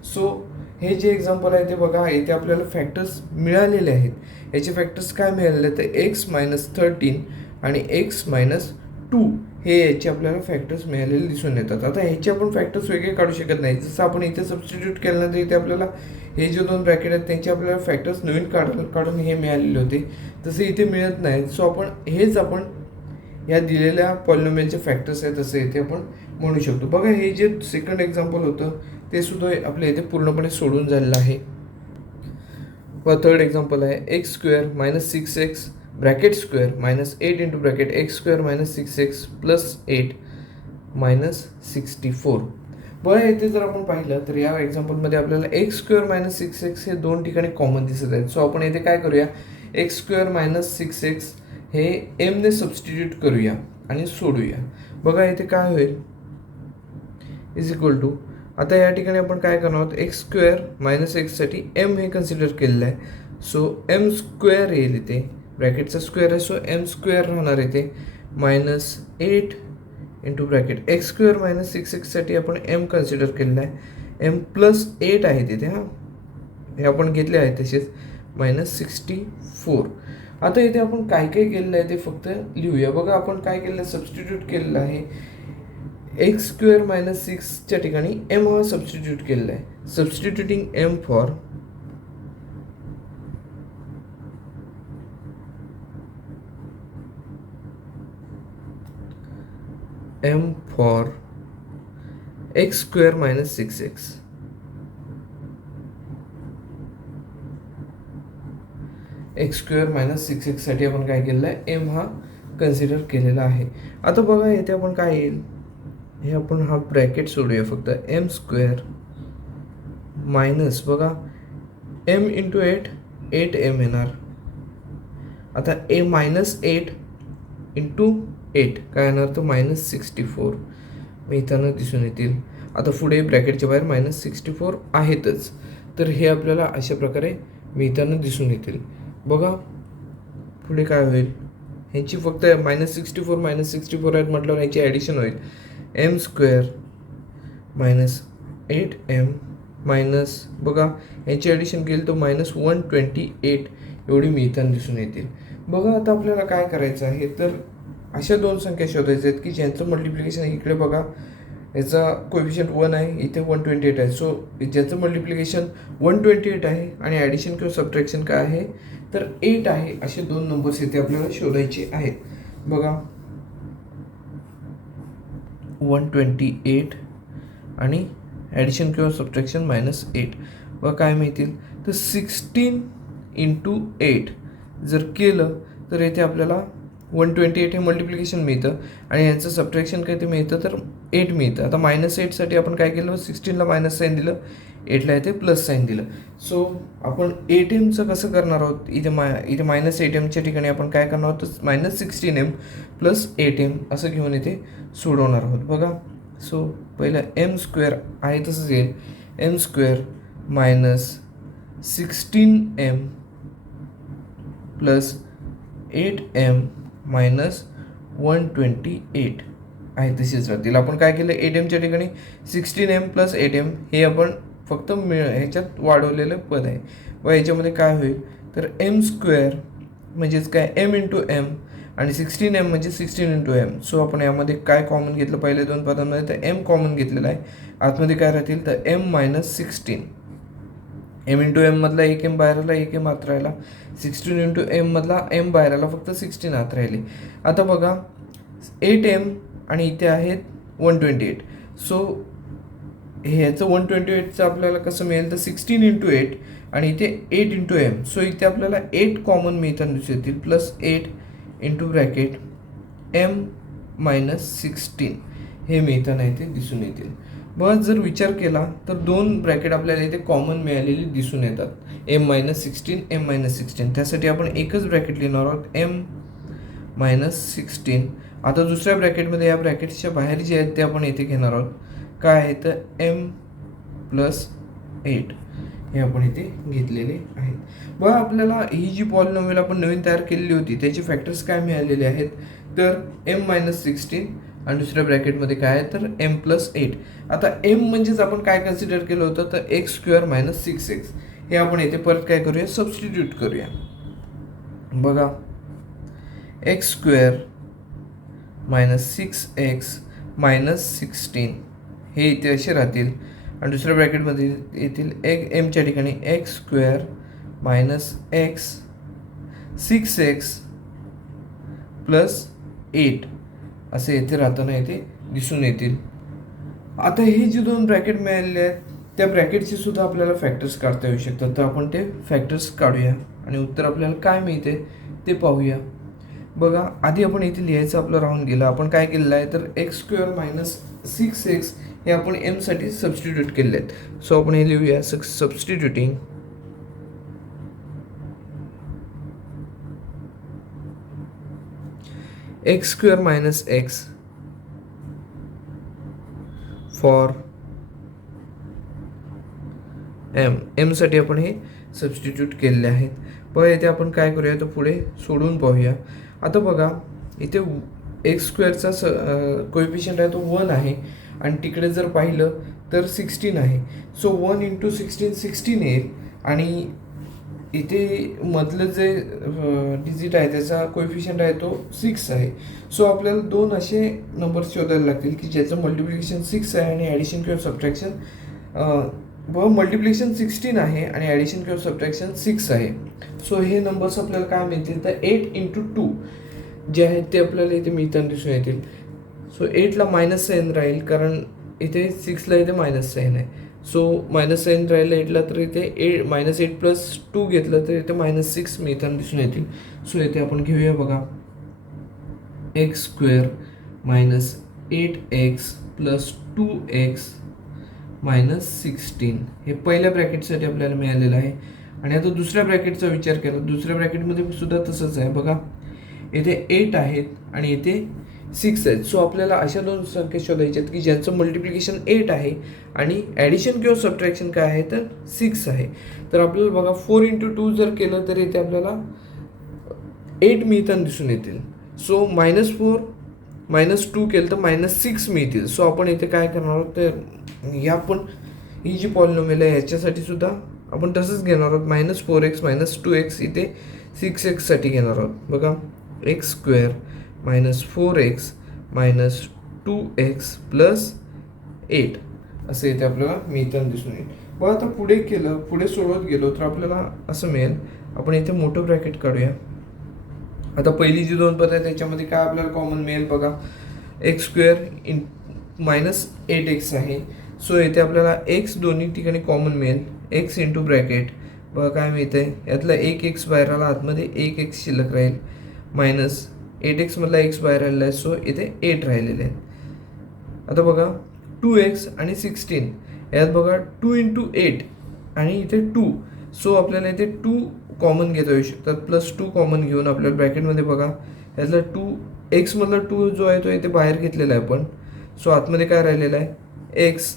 सो हे जे एक्झाम्पल आहे ते बघा इथे आपल्याला फॅक्टर्स मिळालेले आहेत. याचे फॅक्टर्स काय मिळालेले आहेत, तर x-13 आणि x-2 हे याचे आपल्याला फॅक्टर्स मिळालेले दिसून येतात. आता ह्याचे आपण फॅक्टर्स वेगळे काढू शकत नाही, जसं आपण इथे सबस्टिट्यूट केल्यानंतर इथे आपल्याला हे जे 2 ब्रॅकेट आहेत त्यांचे आपल्याला फॅक्टर्स नवीन काढून हे मिळालेले होते, तसे इथे मिळत नाहीत. सो आपण या दिलेल्या पॉलिनॉमियलचे फॅक्टर्स आहेत असं इथे आपण म्हणू शकतो. बघा हे जे सेकंड एक्झाम्पल होतं ते सुद्धा आपल्या इथे पूर्णपणे सोडून झालेलं आहे. व थर्ड एक्झाम्पल आहे x² - 6x bracket square -8 into bracket x² - 6x plus 8 -64. बघा येथे जर आपण पाहिलं तर या एक्झाम्पलमध्ये आपल्याला x² - 6x हे 2 ठिकाणी कॉमन दिसत आहेत. सो आपण येथे काय करूया, x² - 6x हे m ने सबस्टिट्यूट करूया आणि सोडूया. बघा येथे काय होईल, इज इक्वल टू, आता या ठिकाणी आपण काय करणार आहोत, x² - x साठी m हे कन्सिडर केलेलं आहे, सो m² येईल इथे, ब्रॅकेटचा स्क्वेअर आहे, सो m² राहणार इथे -8 इंटू ब्रॅकेट x² - 6x साठी आपण m कन्सिडर केलेलं आहे, m प्लस 8 आहे तिथे, हां हे आपण घेतले आहे तसेच -64. आता इथे आपण काय काय केलेलं आहे ते फक्त लिहूया. बघा आपण काय केलेलं आहे, सबस्टिट्यूट केलेलं आहे, x² - 6च्या ठिकाणी m हा सबस्टिट्यूट केलेला आहे. Substituting m for x² - 6x. x² - 6x साठी आपण काय केलेलं आहे, m हा कन्सिडर केलेला आहे. आता बघा येथे आपण काय येईल, हे आपण हा ब्रॅकेट सोडूया फक्त, m² मायनस बघा m इंटू 8m येणार. आता -8 इंटू 8 काय येणार, तो -64 मिळताना दिसून येतील. आता पुढे ब्रॅकेटच्या बाहेर -64 आहेतच, तर हे आपल्याला अशा प्रकारे मिळताना दिसून येतील. बघा पुढे काय होईल, ह्याची फक्त -64 आहेत म्हटल्यावर ह्याची ॲडिशन होईल m² - 8m मायनस बघा याची ॲडिशन केली तर -128 एवढी मिळताना दिसून येतील. बघा आता आपल्याला काय करायचं आहे तर अशा दोन संख्या शोधायच्या आहेत की ज्यांचं मल्टिप्लिकेशन इकडे बघा याचा कोएफिशियंट 1 आहे, इथे 128 आहे. सो ज्याचं मल्टिप्लिकेशन 128 आहे आणि ॲडिशन किंवा सबट्रॅक्शन काय आहे तर 8 आहे. असे दोन नंबर्स इथे आपल्याला शोधायचे आहेत. बघा 128 आणि ॲडिशन किंवा सबट्रॅक्शन -8. बघा काय मिळतील तर 16 × 8 जर केलं तर येथे आपल्याला 128 हे मल्टिप्लिकेशन मिळतं आणि यांचं सबट्रॅक्शन काय ते मिळतं तर 8 मिळतं. आता -8साठी आपण काय केलं 16ला मायनस साईन दिलं, 8ला इथे प्लस साईन दिलं. सो आपण 8mचं कसं करणार आहोत इथे -8mच्या ठिकाणी आपण काय करणार आहोत -16m + 8m असं घेऊन इथे सोडवणार आहोत. बघा सो पहिलं m² आहे तसंच येईल m² - 16m + 8m - 128 आहे तशीच राहतील. आपण काय केलं 8mच्या ठिकाणी 16m + 8m हे आपण फक्त ह्याच्यात वाढवलेलं पद आहे. व ह्याच्यामध्ये काय होईल तर m² म्हणजेच काय m × m आणि 16m म्हणजे 16 × m. सो आपण यामध्ये काय कॉमन घेतलं पहिले दोन पदांमध्ये तर m कॉमन घेतलेला आहे. आतमध्ये काय राहतील तर m - 16 m × m मधला 1m बाहेर आला, 1m आत राहिला. 16 × m मधला m बाहेर आला, फक्त 16 आत राहिले. आता बघा 8m आणि इथे आहेत 128. सो ह्याचं 128चं आपल्याला कसं मिळेल तर 16 × 8 आणि इथे 8 × m. सो इथे आपल्याला 8 कॉमन मिळताना दिसून येतील +8 × m - 16 हे मिळताना इथे दिसून येतील. बघा जर विचार केला तर दोन ब्रॅकेट आपल्याला इथे कॉमन मिळालेली दिसून येतात m - 16 m - 16. त्यासाठी आपण एकच ब्रॅकेट लिहिणार आहोत m - 16. आता दुसऱ्या ब्रॅकेटमध्ये या ब्रॅकेटच्या बाहेर जे आहेत ते आपण इथे घेणार आहोत. काय आहे तर m + 8 हे आपण इथे घेतलेले आहेत. बघा आपल्याला ही जी पॉलिनॉमियल आपण नवीन तयार केलेली होती त्याचे फॅक्टर्स काय मिळालेले आहेत तर m - 16 आणि दुसऱ्या ब्रॅकेटमध्ये काय आहे तर m + 8. आता m म्हणजेच आपण काय कन्सिडर केलं होतं तर x² - 6x. हे आपण इथे परत काय करूया सबस्टिट्यूट करूया. बघा x² - 6x - 16 हे इथे असे राहतील आणि दुसऱ्या ब्रॅकेटमध्ये येतील mच्या ठिकाणी x² - x 6x + 8 असे येथे राहताना इथे दिसून येतील. आता हे जे दोन ब्रॅकेट मिळालेले आहेत त्या ब्रॅकेटचे सुद्धा आपल्याला फॅक्टर्स काढता येऊ शकतात. तर आपण ते फॅक्टर्स काढूया आणि उत्तर आपल्याला काय मिळते ते पाहूया. बघा आधी आपण इथे लिहायचं आपलं राहून गेलं. आपण काय केलेलं आहे तर x² - 6x हे आपण mसाठी सबस्टिट्यूट केले आहेत. सो आपण हे लिहूया substituting x² - x for m साठी आपण हे सबस्टिट्यूट केलेले आहेत. बघा इथे आपण काय करूया तर पुढे सोडून पाहूया. आता बघा इथे x²चा कोएफिशियंट आहे तो 1 आहे आणि तिकडे जर पाहिलं तर 16 आहे. सो 1 × 16 16 येईल आणि इथे मधलं जे डिजिट आहे त्याचा कोएफिशियंट आहे तो 6 आहे. सो आपल्याला दोन असे नंबर्स शोधायला लागतील की ज्याचं मल्टिप्लिकेशन 6 आहे आणि ॲडिशन किंवा सबट्रॅक्शन मल्टिप्लिकेशन 16 आहे आणि ॲडिशन किंवा सबट्रॅक्शन 6 आहे. सो हे नंबर्स आपल्याला काय मिळतील तर 8 × 2 जे आहेत ते आपल्याला इथे मिळताना दिसून येतील. सो 8ला मायनस साईन राहील कारण इथे 6ला इथे मायनस साईन आहे. सो मायनस साईन राहिलं 8ला तर इथे -8 + 2 घेतलं तर इथे -6 मिळताना दिसून येतील. सो इथे आपण घेऊया बघा x² - 8x + 2x - 16 हे पहिल्या ब्रॅकेटसाठी आपल्याला मिळालेलं आहे. आणि आता दुसऱ्या ब्रॅकेटचा विचार केला दुसऱ्या ब्रॅकेटमध्ये सुद्धा तसंच आहे. बघा इथे 8 आहेत आणि इथे 6 आहेत. सो आपल्याला अशा दोन संख्या शोधायच्या आहेत की ज्यांचं मल्टिप्लिकेशन 8 आहे आणि ॲडिशन किंवा सबट्रॅक्शन काय आहे तर 6 आहे. तर आपल्याला बघा 4 × 2 जर केलं तर इथे आपल्याला 8 मिळताना दिसून येतील. सो -4 -2 केलं तर -6 मिळतील. सो आपण इथे काय करणार आहोत तर या पण ही जी पॉलिनॉमियल आहे ह्याच्यासाठी सुद्धा आपण तसंच घेणार आहोत. -4x -2x इथे 6x साठी घेणार आहोत. बघा x² -4x -2x + 8 असं इथे आपल्याला मिळताना दिसून येईल. बघा आता पुढे सोडवत गेलो तर आपल्याला असं मिळेल. आपण इथे मोठं ब्रॅकेट काढूया. आता पहिली जी दोन पद आहेत त्याच्यामध्ये काय आपल्याला कॉमन मिळेल बघा, x² -8x आहे. सो इथे आपल्याला x दोन्ही ठिकाणी कॉमन मिळेल. x इंटू ब्रॅकेट बघा काय मिळतंय, यातला एक x बाहेर आला, आतमध्ये एक x शिल्लक राहील, -8x मधला x बाहेर आलेला आहे. सो इथे 8 राहिलेले आहेत. आता बघा 2x आणि 16 यात बघा 2 इंटू 8 आणि इथे 2. सो आपल्याला इथे 2 कॉमन घेता येऊ शकतात. +2 कॉमन घेऊन आपल्याला ब्रॅकेटमध्ये बघा यातला 2 x मधला 2 जो आहे तो इथे बाहेर घेतलेला आहे आपण. सो आतमध्ये काय राहिलेला आहे x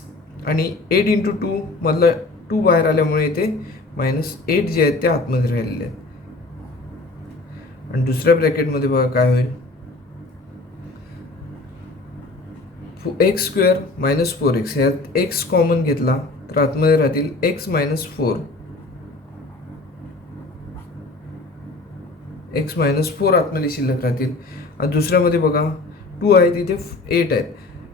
आणि 8 इंटू 2 मधला 2 बाहेर आल्यामुळे इथे -8 जे आहेत ते आतमध्ये राहिलेले आहेत. आणि दुसऱ्या ब्रॅकेटमध्ये बघा काय होईल, x² -4x ह्यात x कॉमन घेतला तर आतमध्ये राहतील x -4, x -4 आतमध्ये शिल्लक राहतील. आणि दुसऱ्यामध्ये बघा 2 आहेत, इथे 8 आहेत.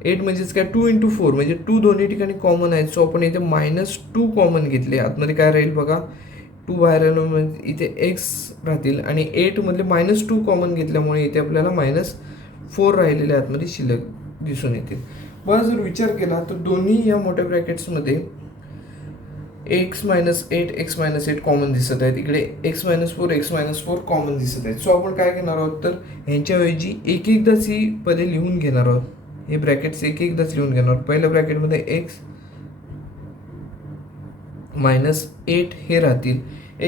8 म्हणजेच काय 2 इंटू 4 म्हणजे 2 दोन्ही ठिकाणी कॉमन आहेत. सो आपण इथे -2 कॉमन घेतले, आतमध्ये काय राहील बघा 2 बाहेर आलं म्हणजे इथे x राहतील. आणि 8 मधले -2 कॉमन घेतल्यामुळे इथे आपल्याला -4 राहिलेले आतमध्ये शिल्लक दिसून येतील. बरं जर विचार केला तर दोन्ही या मोठ्या ब्रॅकेट्समध्ये x -8 x -8 कॉमन दिसत आहेत. इकडे x -4 x -4 कॉमन दिसत आहेत. सो आपण काय घेणार आहोत तर ह्यांच्याऐवजी एकदाच ही पदे लिहून घेणार आहोत. हे ब्रॅकेट्स एकदाच लिहून घेणार आहोत. पहिल्या ब्रॅकेटमध्ये x -8 हे राहतील,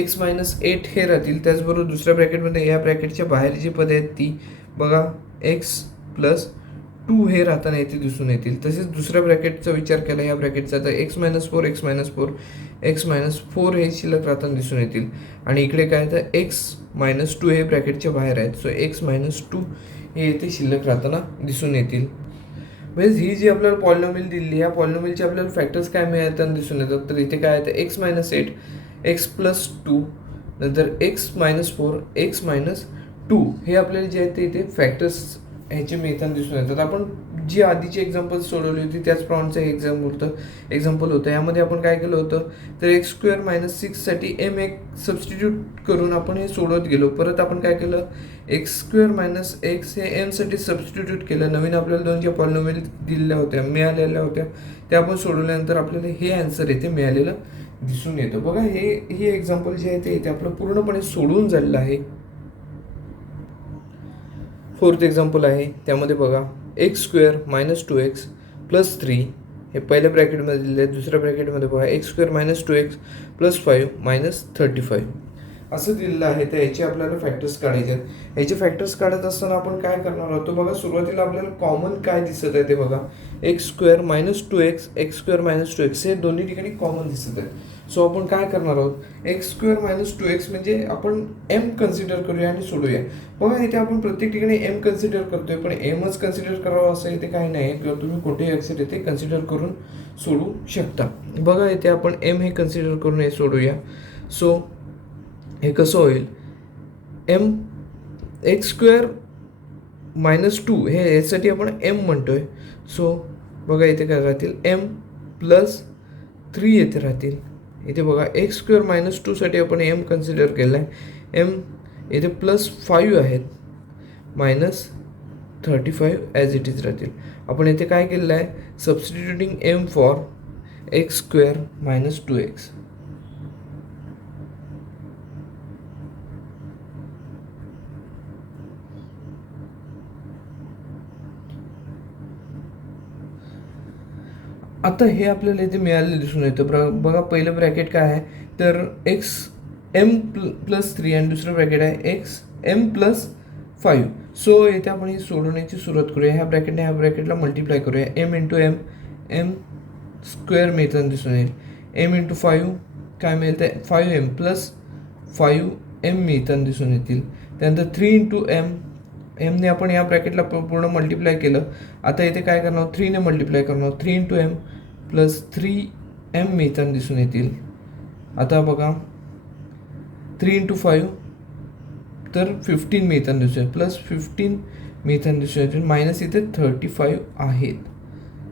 x -8 हे राहतील. त्याचबरोबर दुसऱ्या ब्रॅकेटमध्ये या ब्रॅकेटच्या बाहेर जी पदे आहेत ती बघा x +2 हे राहताना इथे दिसून येतील. तसेच दुसऱ्या ब्रॅकेटचा विचार केला या ब्रॅकेटचा तर x -4 x -4 x -4 हे शिल्लक राहताना दिसून येतील. आणि इकडे काय तर x -2 हे ब्रॅकेटच्या बाहेर आहेत. सो x -2 हे इथे शिल्लक राहताना दिसून येतील. म्हणजे ही जी आपल्याला पॉलिनॉमियल दिली, या पॉलिनॉमियलचे आपल्याला फॅक्टर्स काय मिळताना दिसून येतात तर इथे काय आहे x -8 x +2 नंतर x -4 x -2 हे आपल्याला जे आहे ते इथे फॅक्टर्स ह्याचे मिळताना दिसून येतात. आपण जी आधीची एक्झाम्पल सोडवली होती त्याचप्रमाणेचं हे एक्झाम्पल होतं. यामध्ये आपण काय केलं होतं तर x² -6 साठी m एक सबस्टिट्यूट करून आपण हे सोडवत गेलो. परत आपण काय केलं x² -x हे m साठी सबस्टिट्यूट केलं. नवीन आपल्याला दोन ज्या पॉलिनॉमियल मिळालेल्या होत्या त्या आपण सोडवल्यानंतर आपल्याला हे आन्सर इथे मिळालेलं दिसून येतं. बघा ही एक्झाम्पल जे आहे ते इथे आपलं पूर्णपणे सोडवून झालेलं आहे. 4th एक्झाम्पल आहे, त्यामध्ये बघा x² -2x + 3 हे पहिल्या ब्रॅकेटमध्ये दिले आहे. दुसऱ्या ब्रॅकेटमध्ये बघा x² -2x + 5 -35 असं दिलेलं आहे. तर याचे आपल्याला फॅक्टर्स काढायचे आहेत. याचे फॅक्टर्स काढत असताना आपण काय करणार आहोत तर बघा सुरुवातीला आपल्याला कॉमन काय दिसत आहे ते बघा x² -2x x² -2x हे दोन्ही ठिकाणी कॉमन दिसत आहे. सो आपण काय करणार आहोत x² -2x म्हणजे आपण m कन्सिडर करूया आणि सोडूया. बघा इथे आपण प्रत्येक ठिकाणी m कन्सिडर करतोय पण mच कन्सिडर करावं असं इथे काही नाही किंवा तुम्ही कोणतेही अक्षर इथे कन्सिडर करून सोडू शकता. बघा इथे आपण m हे कन्सिडर करून हे सोडूया. सो हे कसं होईल x² -2 हे यासाठी आपण m म्हणतोय. सो बघा इथे काय राहतील m +3 येथे राहतील. इथे बघा x² -2 साठी आपण m कन्सिडर केलं आहे. m इथे +5 आहेत -35 ॲज इट इज राहतील. आपण इथे काय केलेलं आहे substituting m for x² -2x. आता हे आपल्याला इथे मिळालेलं दिसून येतं. बघा पहिलं ब्रॅकेट काय आहे तर m +3 आणि दुसरं ब्रॅकेट आहे m +5. सो इथे आपण ही सोडवण्याची सुरुवात करूया. ह्या ब्रॅकेटने ह्या ब्रॅकेटला मल्टिप्लाय करूया. m × m मिळताना दिसून येईल. m × 5 काय मिळतं 5m + 5m मिळताना दिसून येतील. त्यानंतर 3 × m एमने आपण या ब्रॅकेटला पूर्ण मल्टिप्लाय केलं. आता इथे काय करणार, 3ने मल्टिप्लाय करणार. 3 into M plus 3m methane दिसून येतील. आता बघा 3 इंटू 5 तर 15 मिथेन दिसून येईल, प्लस 15 मिथेन दिसून येतील, मायनस इथे 35 आहेत.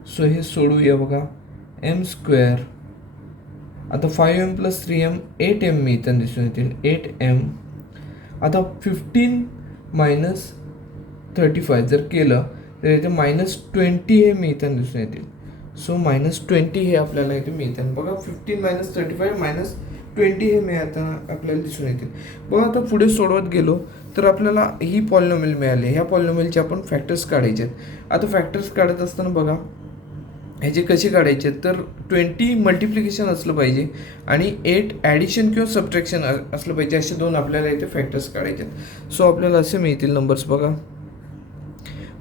सो हे सोडूया. बघा एम स्क्वेअर, आता 5m plus 3m 8m methane दिसून येतील, 8m. आता 15 मायनस 35 जर केलं तर इथे -20 हे मिथेन दिसून येतील. सो -20 हे आपल्याला इथे मिथेन. बघा 15 मायनस 35 -20 हे मिथेन आपल्याला दिसून येतील. बघा आता पुढे सोडवत गेलो तर आपल्याला ही पॉलिनॉमियल मिळाली. ह्या पॉलिनॉमियलचे आपण फॅक्टर्स काढायचे आहेत. आता फॅक्टर्स काढत असताना बघा ह्याचे कसे काढायचे, तर 20 मल्टिप्लिकेशन असलं पाहिजे आणि 8 ॲडिशन किंवा सबट्रॅक्शन असलं पाहिजे. असे दोन आपल्याला इथे फॅक्टर्स काढायचे आहेत. सो आपल्याला असे मिळतील नंबर्स. बघा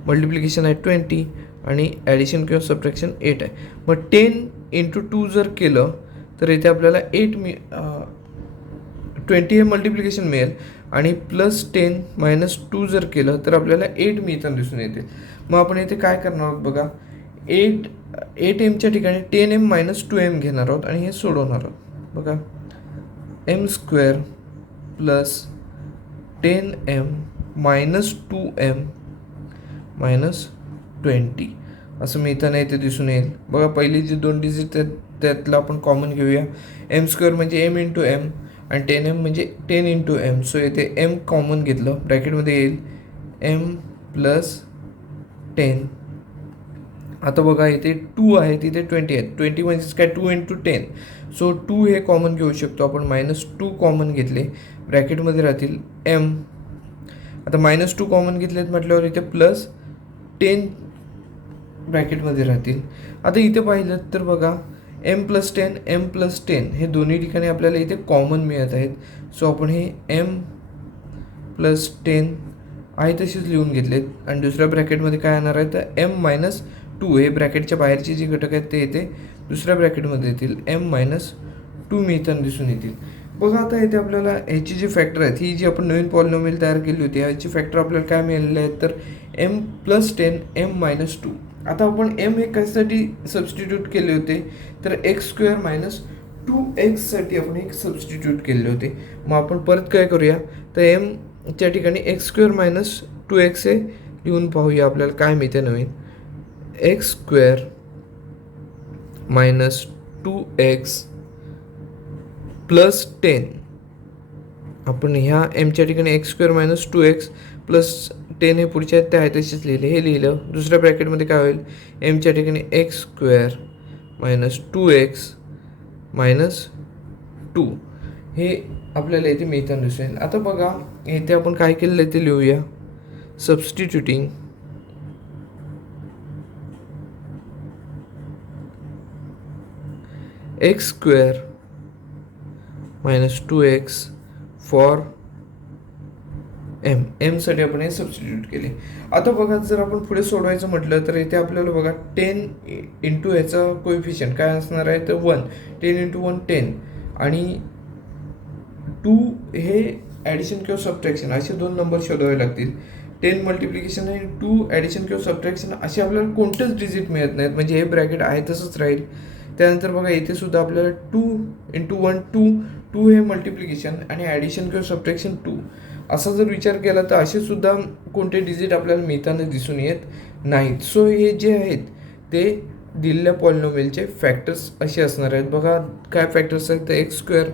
मल्टिप्लिकेशन आहे 20 आणि ॲडिशन किंवा सबट्रॅक्शन 8 आहे. मग 10 इंटू 2 जर केलं तर इथे आपल्याला 20 हे मल्टिप्लिकेशन मिळेल आणि प्लस 10 मायनस 2 जर केलं तर आपल्याला 8 मिथेन दिसून येते. मग आपण इथे काय करणार आहोत, बघा 8mच्या ठिकाणी 10m मायनस 2m घेणार आहोत आणि हे सोडवणार आहोत. बघा m square plus 10m minus 2m minus 20 असं मिळताना इथे दिसून येईल. बघा पहिली जे दोन डिजिट त्यातलं आपण कॉमन घेऊया. एम स्क्वेअर म्हणजे m इंटू एम आणि 10m म्हणजे 10 इंटू एम. सो इथे m कॉमन घेतलं, ब्रॅकेटमध्ये येईल m प्लस 10. आता बघा इथे 2 आहे, तिथे 20 आहे. 20 म्हणजेच काय 2 इंटू 10. सो 2 हे कॉमन घेऊ शकतो आपण. -2 कॉमन घेतले, ब्रॅकेटमध्ये राहतील m. आता -2 कॉमन घेतलेत म्हटल्यावर इथे प्लस 10 ब्रॅकेटमध्ये राहतील. आता इथे पाहिलं तर बघा m प्लस 10 m प्लस 10 हे दोन्ही ठिकाणी आपल्याला इथे कॉमन मिळत आहेत. सो आपण हे m प्लस 10 आहे तसेच लिहून घेतलेत आणि दुसऱ्या ब्रॅकेटमध्ये काय येणार आहे तर m मायनस 2 हे ब्रॅकेटच्या बाहेरचे जे घटक आहेत ते इथे दुसऱ्या ब्रॅकेटमध्ये येतील, m मायनस 2 मिथेन दिसून येतील. बघा आता इथे आपल्याला ह्याची जी फॅक्टर आहेत, ही जी आपण नवीन पॉलिनॉमियल तयार केली होती, ह्याची फॅक्टर आपल्याला काय मिळालेले आहेत तर m प्लस 10 m मायनस 2. आता आपण m हे कशासाठी सबस्टिट्यूट केले होते तर एक्स स्क्वेअर मायनस 2x आपण एक सबस्टिट्यूट केले होते. मग आपण परत काय करूया तर एमच्या ठिकाणी एक्स स्क्वेअर मायनस 2x हे लिहून पाहूया आपल्याला काय मिळते नवीन. X square minus 2x plus 10. आपण ह्या एमच्या ठिकाणी x square minus 2x plus 10 हे पुढच्या आहेत ते आहे तसेच लिहिले. हे लिहिलं, दुसऱ्या ब्रॅकेटमध्ये काय होईल एमच्या ठिकाणी x square minus 2x minus 2 हे आपल्याला इथे मिथेन दिसेल. आता बघा इथे आपण काय केलेलं आहे ते लिहूया. Substituting X square minus 2x for एमसाठी आपण हे सबस्टिट्यूट केले. आता बघा जर आपण पुढे सोडवायचं म्हटलं तर इथे आपल्याला बघा 10 इंटू ह्याचा कोएफिशियंट काय असणार आहे तर 1. 10 इंटू 1 10 आणि 2 हे ॲडिशन किंवा सबट्रॅक्शन असे दोन नंबर शोधावे लागतील. 10 मल्टिप्लिकेशन आणि 2 ॲडिशन किंवा सबट्रॅक्शन असे आपल्याला कोणतेच डिजिट मिळत नाहीत, म्हणजे हे ब्रॅकेट आहे तसंच राहील. त्यानंतर बघा इथे सुद्धा आपल्याला 2 इंटू 1 2 हे मल्टिप्लिकेशन आणि ॲडिशन किंवा सबट्रॅक्शन 2 असा जर विचार केला तर असे सुद्धा कोणते डिजिट आपल्याला मिळताना दिसून येत नाहीत. सो हे जे आहेत ते दिलेल्या पॉलिनॉमियलचे फॅक्टर्स असे असणार आहेत. बघा काय फॅक्टर्स आहेत तर x square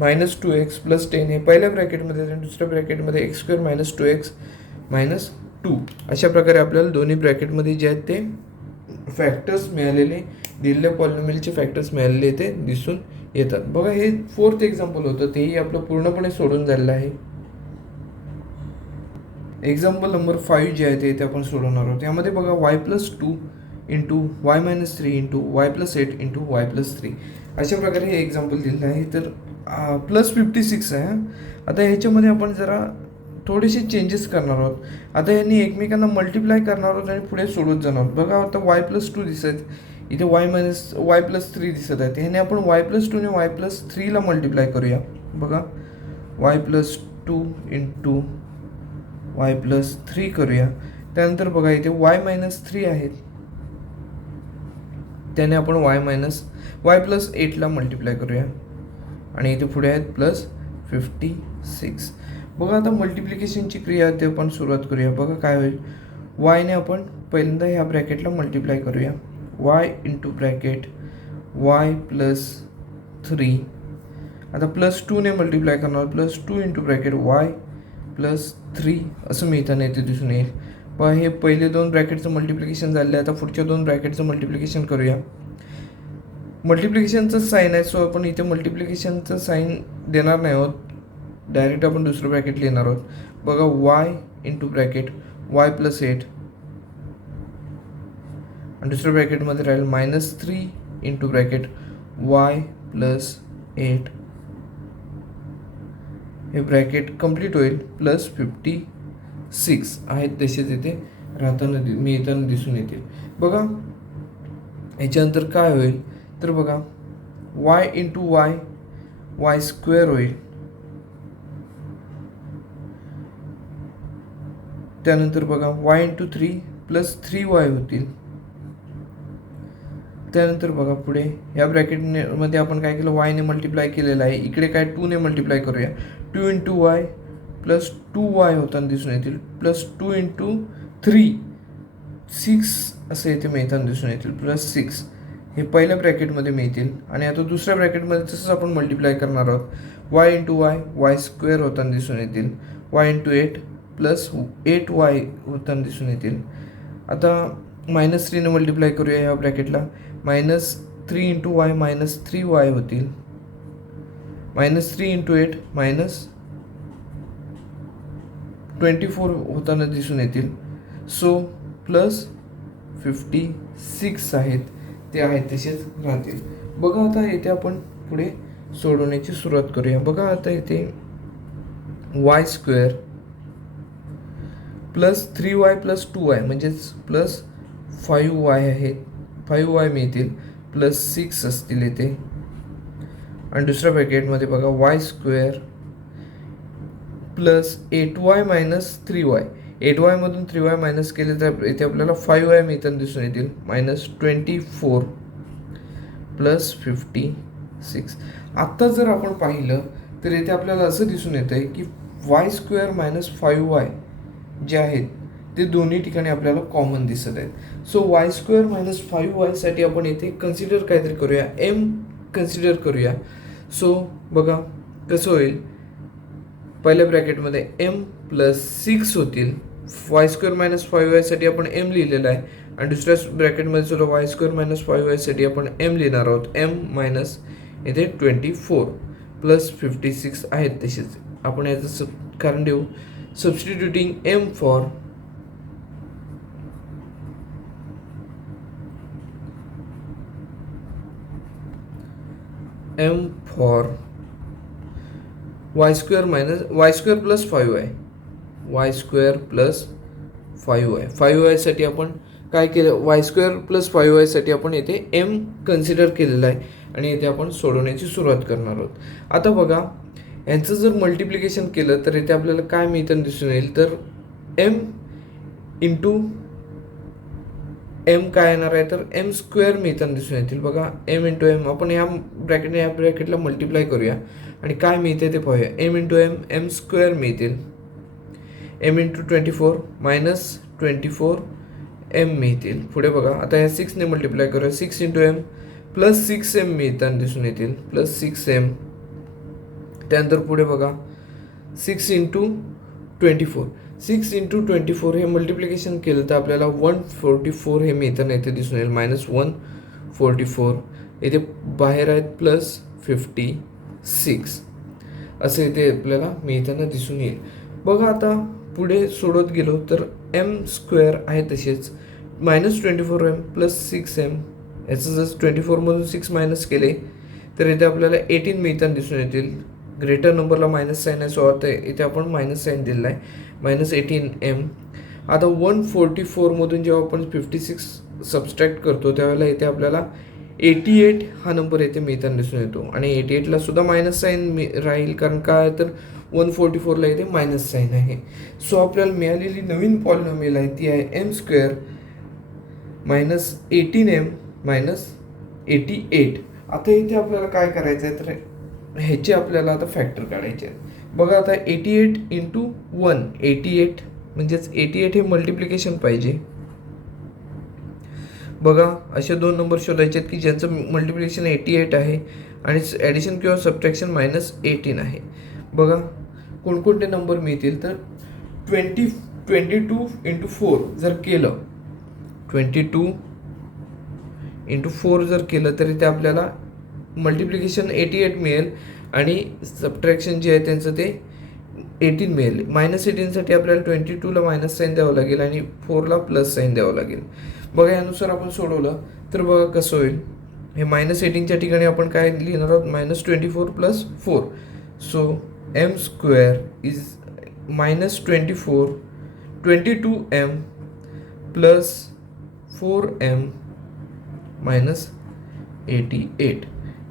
minus 2x plus 10 हे पहिल्या ब्रॅकेटमध्ये आणि दुसऱ्या ब्रॅकेटमध्ये X square minus 2x minus 2 अशा प्रकारे आपल्याला दोन्ही ब्रॅकेटमध्ये जे आहेत ते फॅक्टर्स मिळालेले, दिलेल्या पॉलिनॉमियलचे फॅक्टर्स मिळालेले ते दिसून येतात. बघा हे 4th एक्झाम्पल होतं, तेही आपलं पूर्णपणे सोडून झालेलं आहे. एक्झाम्पल नंबर 5 जे आहे ते इथे आपण सोडवणार आहोत. यामध्ये बघा y plus 2 into y minus 3 into Y plus 8 into Y plus 3 अशा प्रकारे हे एक्झाम्पल दिलेलं आहे. तर प्लस 56 आहे. आता ह्याच्यामध्ये आपण जरा थोडेसे चेंजेस करणार आहोत. आता यांनी एकमेकांना मल्टिप्लाय करणार आहोत आणि पुढे सोडवत जाणार आहोत. बघा आता वाय प्लस 2 दिसत आहेत, इथे वाय प्लस 3 दिसत आहेत. ह्याने आपण वाय प्लस 2 ने वाय प्लस 3ला मल्टिप्लाय करूया. बघा वाय प्लस 2 इंटू y+3 करूया. त्यानंतर बघा इथे y-3 आहेत, त्याने आपण y+8ला मल्टिप्लाय करूया आणि इथे पुढे आहेत +56. बघा आता मल्टिप्लिकेशनची क्रिया ते आपण सुरुवात करूया. बघा काय होईल, वायने आपण पहिल्यांदा ह्या ब्रॅकेटला मल्टिप्लाय करूया. y into bracket y+3. आता +2ने मल्टिप्लाय करणार, +2 इंटू ब्रॅकेट y+3 असं मिळताना इथे दिसून येईल. पण हे पहिले दोन ब्रॅकेटचं मल्टिप्लिकेशन झाले. आता पुढच्या दोन ब्रॅकेटचं मल्टिप्लिकेशन करूया. मल्टिप्लिकेशनचं साईन आहे, सो आपण इथे मल्टिप्लिकेशनचं साईन देणार नाही आहोत, डायरेक्ट आपण दुसरं ब्रॅकेट लिहिणार आहोत. बघा y इंटू ब्रॅकेट y+8 आणि दुसऱ्या ब्रॅकेटमध्ये राहील -3 इंटू ब्रॅकेट y+8. हे ब्रॅकेट कंप्लीट होईल. +56 आहेत तसेच इथे मिळताना दिसून येतील. बघा याच्यानंतर काय होईल तर बघा y इंटू y² होईल. त्यानंतर बघा y इंटू 3 +3y होतील. त्यानंतर बघा पुढे या ब्रॅकेटमध्ये आपण काय केलं, y ने मल्टिप्लाय केलेलं आहे. इकडे काय 2 ने मल्टिप्लाय करूया. 2 इंटू y +2y होताना दिसून येतील. +2 इंटू 3 6 असे इथे मिळताना दिसून येतील. +6 हे पहिल्या ब्रॅकेटमध्ये मिळतील. आणि आता दुसऱ्या ब्रॅकेटमध्ये तसंच आपण मल्टिप्लाय करणार आहोत. y इंटू y² होताना दिसून येतील. y इंटू 8 +8y होताना दिसून येतील. आता -3 ने मल्टिप्लाय करूया ह्या ब्रॅकेटला. -3 इंटू y -3y होतील. -3 इंटू 8 -24 होताना दिसून येतील. सो +56 आहेत, ते आहेत तसेच राहतील. बघा आता इथे आपण पुढे सोडवण्याची सुरुवात करूया. बघा आता इथे y² +3y +2y म्हणजेच +5y आहेत. 5y मिळतील. +6 असतील इथे. आणि दुसऱ्या ब्रॅकेटमध्ये बघा y² +8y -3y. 8y मधून 3y मायनस केले तर इथे आपल्याला 5y मिळताना दिसून येतील. -24 +56. आत्ता जर आपण पाहिलं तर इथे आपल्याला असं दिसून येतं आहे की y² -5y जे आहेत ते दोन्ही ठिकाणी आपल्याला कॉमन दिसत आहेत. सो y² -5y साठी आपण इथे कन्सिडर काहीतरी करूया, m कन्सिडर करूया. सो बघा कसं होईल, पहिल्या ब्रॅकेटमध्ये m+6 होतील. y² -5y साठी आपण m लिहिलेलं आहे. आणि दुसऱ्या ब्रॅकेटमध्ये सुद्धा y² -5y साठी आपण m लिहिणार आहोत. m इथे 24 +56 आहेत तसेच. आपण याचं कारण देऊ, substituting m for y² +5y. y² +5y. 5y साठी आपण काय केलं, y² +5y साठी आपण इथे m कन्सिडर केलेलं आहे आणि इथे आपण सोडवण्याची सुरुवात करणार आहोत. आता बघा यांचं जर मल्टिप्लिकेशन केलं तर इथे आपल्याला काय मिळताना दिसून येईल तर m इंटू m काय येणार आहे तर m² मिळताना दिसून येतील. बघा m इंटू m आपण या ब्रॅकेटला मल्टिप्लाय करूया आणि काय मिळते ते पाहूया. m इंटू m m² मिळतील. m इंटू 24 -24 m मिळतील. पुढे बघा आता या 6 ने मल्टिप्लाय करूया. 6 इंटू m +6m मिळताना दिसून येतील. +6m. त्यानंतर पुढे बघा 6 इंटू 24. 6 इंटू 24 हे मल्टिप्लिकेशन केलं तर आपल्याला 144 हे मिळताना इथे दिसून येईल. -144 इथे बाहेर आहेत +56 असे इथे आपल्याला मिळताना दिसून येईल. बघा आता पुढे सोडत गेलो तर m² आहे तसेच. -24m +6m याचं जर 24मधून 6 मायनस केले तर इथे आपल्याला 18 मिळताना दिसून येतील. ग्रेटर नंबरला मायनस साईन आहे, सो आता इथे आपण मायनस साईन दिलेला आहे. -18m. आता 144मधून जेव्हा आपण 56 सबस्ट्रॅक्ट करतो त्यावेळेला इथे आपल्याला 88 हा नंबर इथे मिळताना दिसून येतो. आणि 88ला सुद्धा मायनस साईन राहील, कारण काय तर 144ला इथे मायनस साईन आहे. सो आपल्याला मिळालेली नवीन पॉलिनॉमियल आहे ती आहे M square minus 18m minus 88. आता इथे आपल्याला काय करायचं आहे तर ह्याचे आपल्याला आता फॅक्टर काढायचे आहेत. बघा आता 88 इंटू 1 88 म्हणजेच 88 हे मल्टिप्लिकेशन पाहिजे. बघा असे दोन नंबर शोधायचे आहेत की ज्यांचं मल्टिप्लिकेशन 88 आहे आणि ॲडिशन किंवा सबट्रॅक्शन -18 आहे. बघा कोणकोणते नंबर मिळतील तर 22 इंटू 4 जर केलं 22 इंटू 4 जर केलं तरी ते आपल्याला मल्टिप्लिकेशन 88 मिळेल आणि सबट्रॅक्शन जे आहे त्यांचं ते 18 मिळेल. -18साठी आपल्याला 22ला मायनस साईन द्यावं लागेल आणि 4ला प्लस साईन द्यावं लागेल. बघा यानुसार आपण सोडवलं तर बघा कसं होईल. हे -18च्या ठिकाणी आपण काय लिहिणार आहोत -24 plus 4. So m square is -24 22m plus 4m minus 88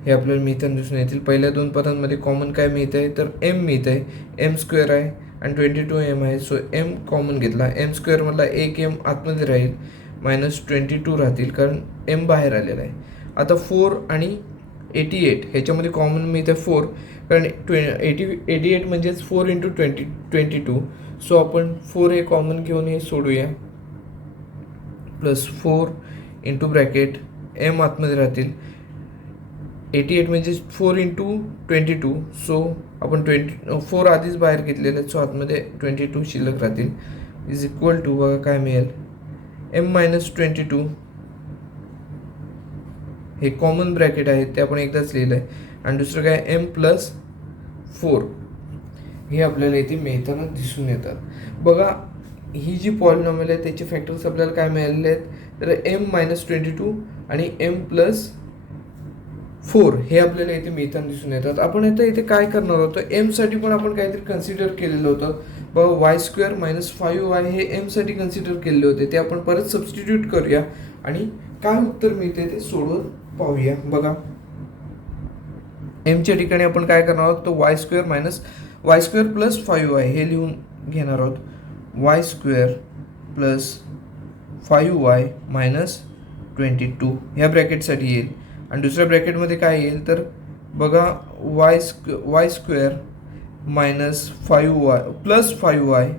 हे आपल्याला मिळताना दिसून येतील. पहिल्या दोन पदांमध्ये कॉमन काय मिळत आहे तर एम मिळत आहे. एम स्क्वेअर आहे आणि 22m आहे. सो एम कॉमन घेतला. एम स्क्वेअरमधला एक एम आतमध्ये राहील -22 राहतील कारण एम बाहेर आलेला आहे. आता 4 आणि 88 ह्याच्यामध्ये कॉमन मिळतं 4 कारण 88 म्हणजेच 4 इंटू 22. सो आपण 4 हे कॉमन घेऊन हे सोडूया. प्लस 4 इंटू ब्रॅकेट एम आतमध्ये राहतील. 88 म्हणजे 4 इंटू 22. सो आपण 4 आधीच बाहेर घेतलेले आहेत. सो आतमध्ये 22 शिल्लक राहतील. इज इक्वल टू बघा काय मिळेल m-22 हे कॉमन ब्रॅकेट आहे ते आपण एकदाच लिहिलं आहे आणि दुसरं काय m प्लस 4 हे आपल्याला इथे मिळताना दिसून येतात. बघा ही जी पॉलिनॉमियल आहे त्याचे फॅक्टर्स आपल्याला काय मिळालेले आहेत तर m-22 आणि m प्लस 4 हे आपल्याला इथे मिळताना दिसून येतात. आपण आता इथे काय करणार होतो एमसाठी पण आपण काहीतरी कन्सिडर केलेलं होतं. बघा वाय स्क्वेअर मायनस 5y हे एमसाठी कन्सिडर केलेले होते ते आपण परत सबस्टिट्यूट करूया आणि काय उत्तर मिळते ते सोडवून पाहूया. बघा एमच्या ठिकाणी आपण काय करणार आहोत तर वाय स्क्वेअर प्लस 5y हे लिहून घेणार आहोत. Y square plus 5y minus 22 ह्या ब्रॅकेटसाठी येईल आणि दुसऱ्या ब्रॅकेटमध्ये काय येईल तर बघा Y square minus 5y plus 5y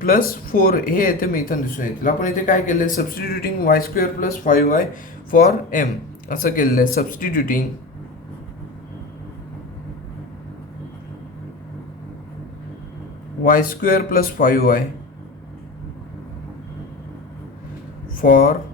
plus 4 हे येथे मिळताना दिसून येतील. आपण इथे काय केलं आहे substituting y square plus 5y for m असं केलेलं आहे. Substituting y square plus 5y for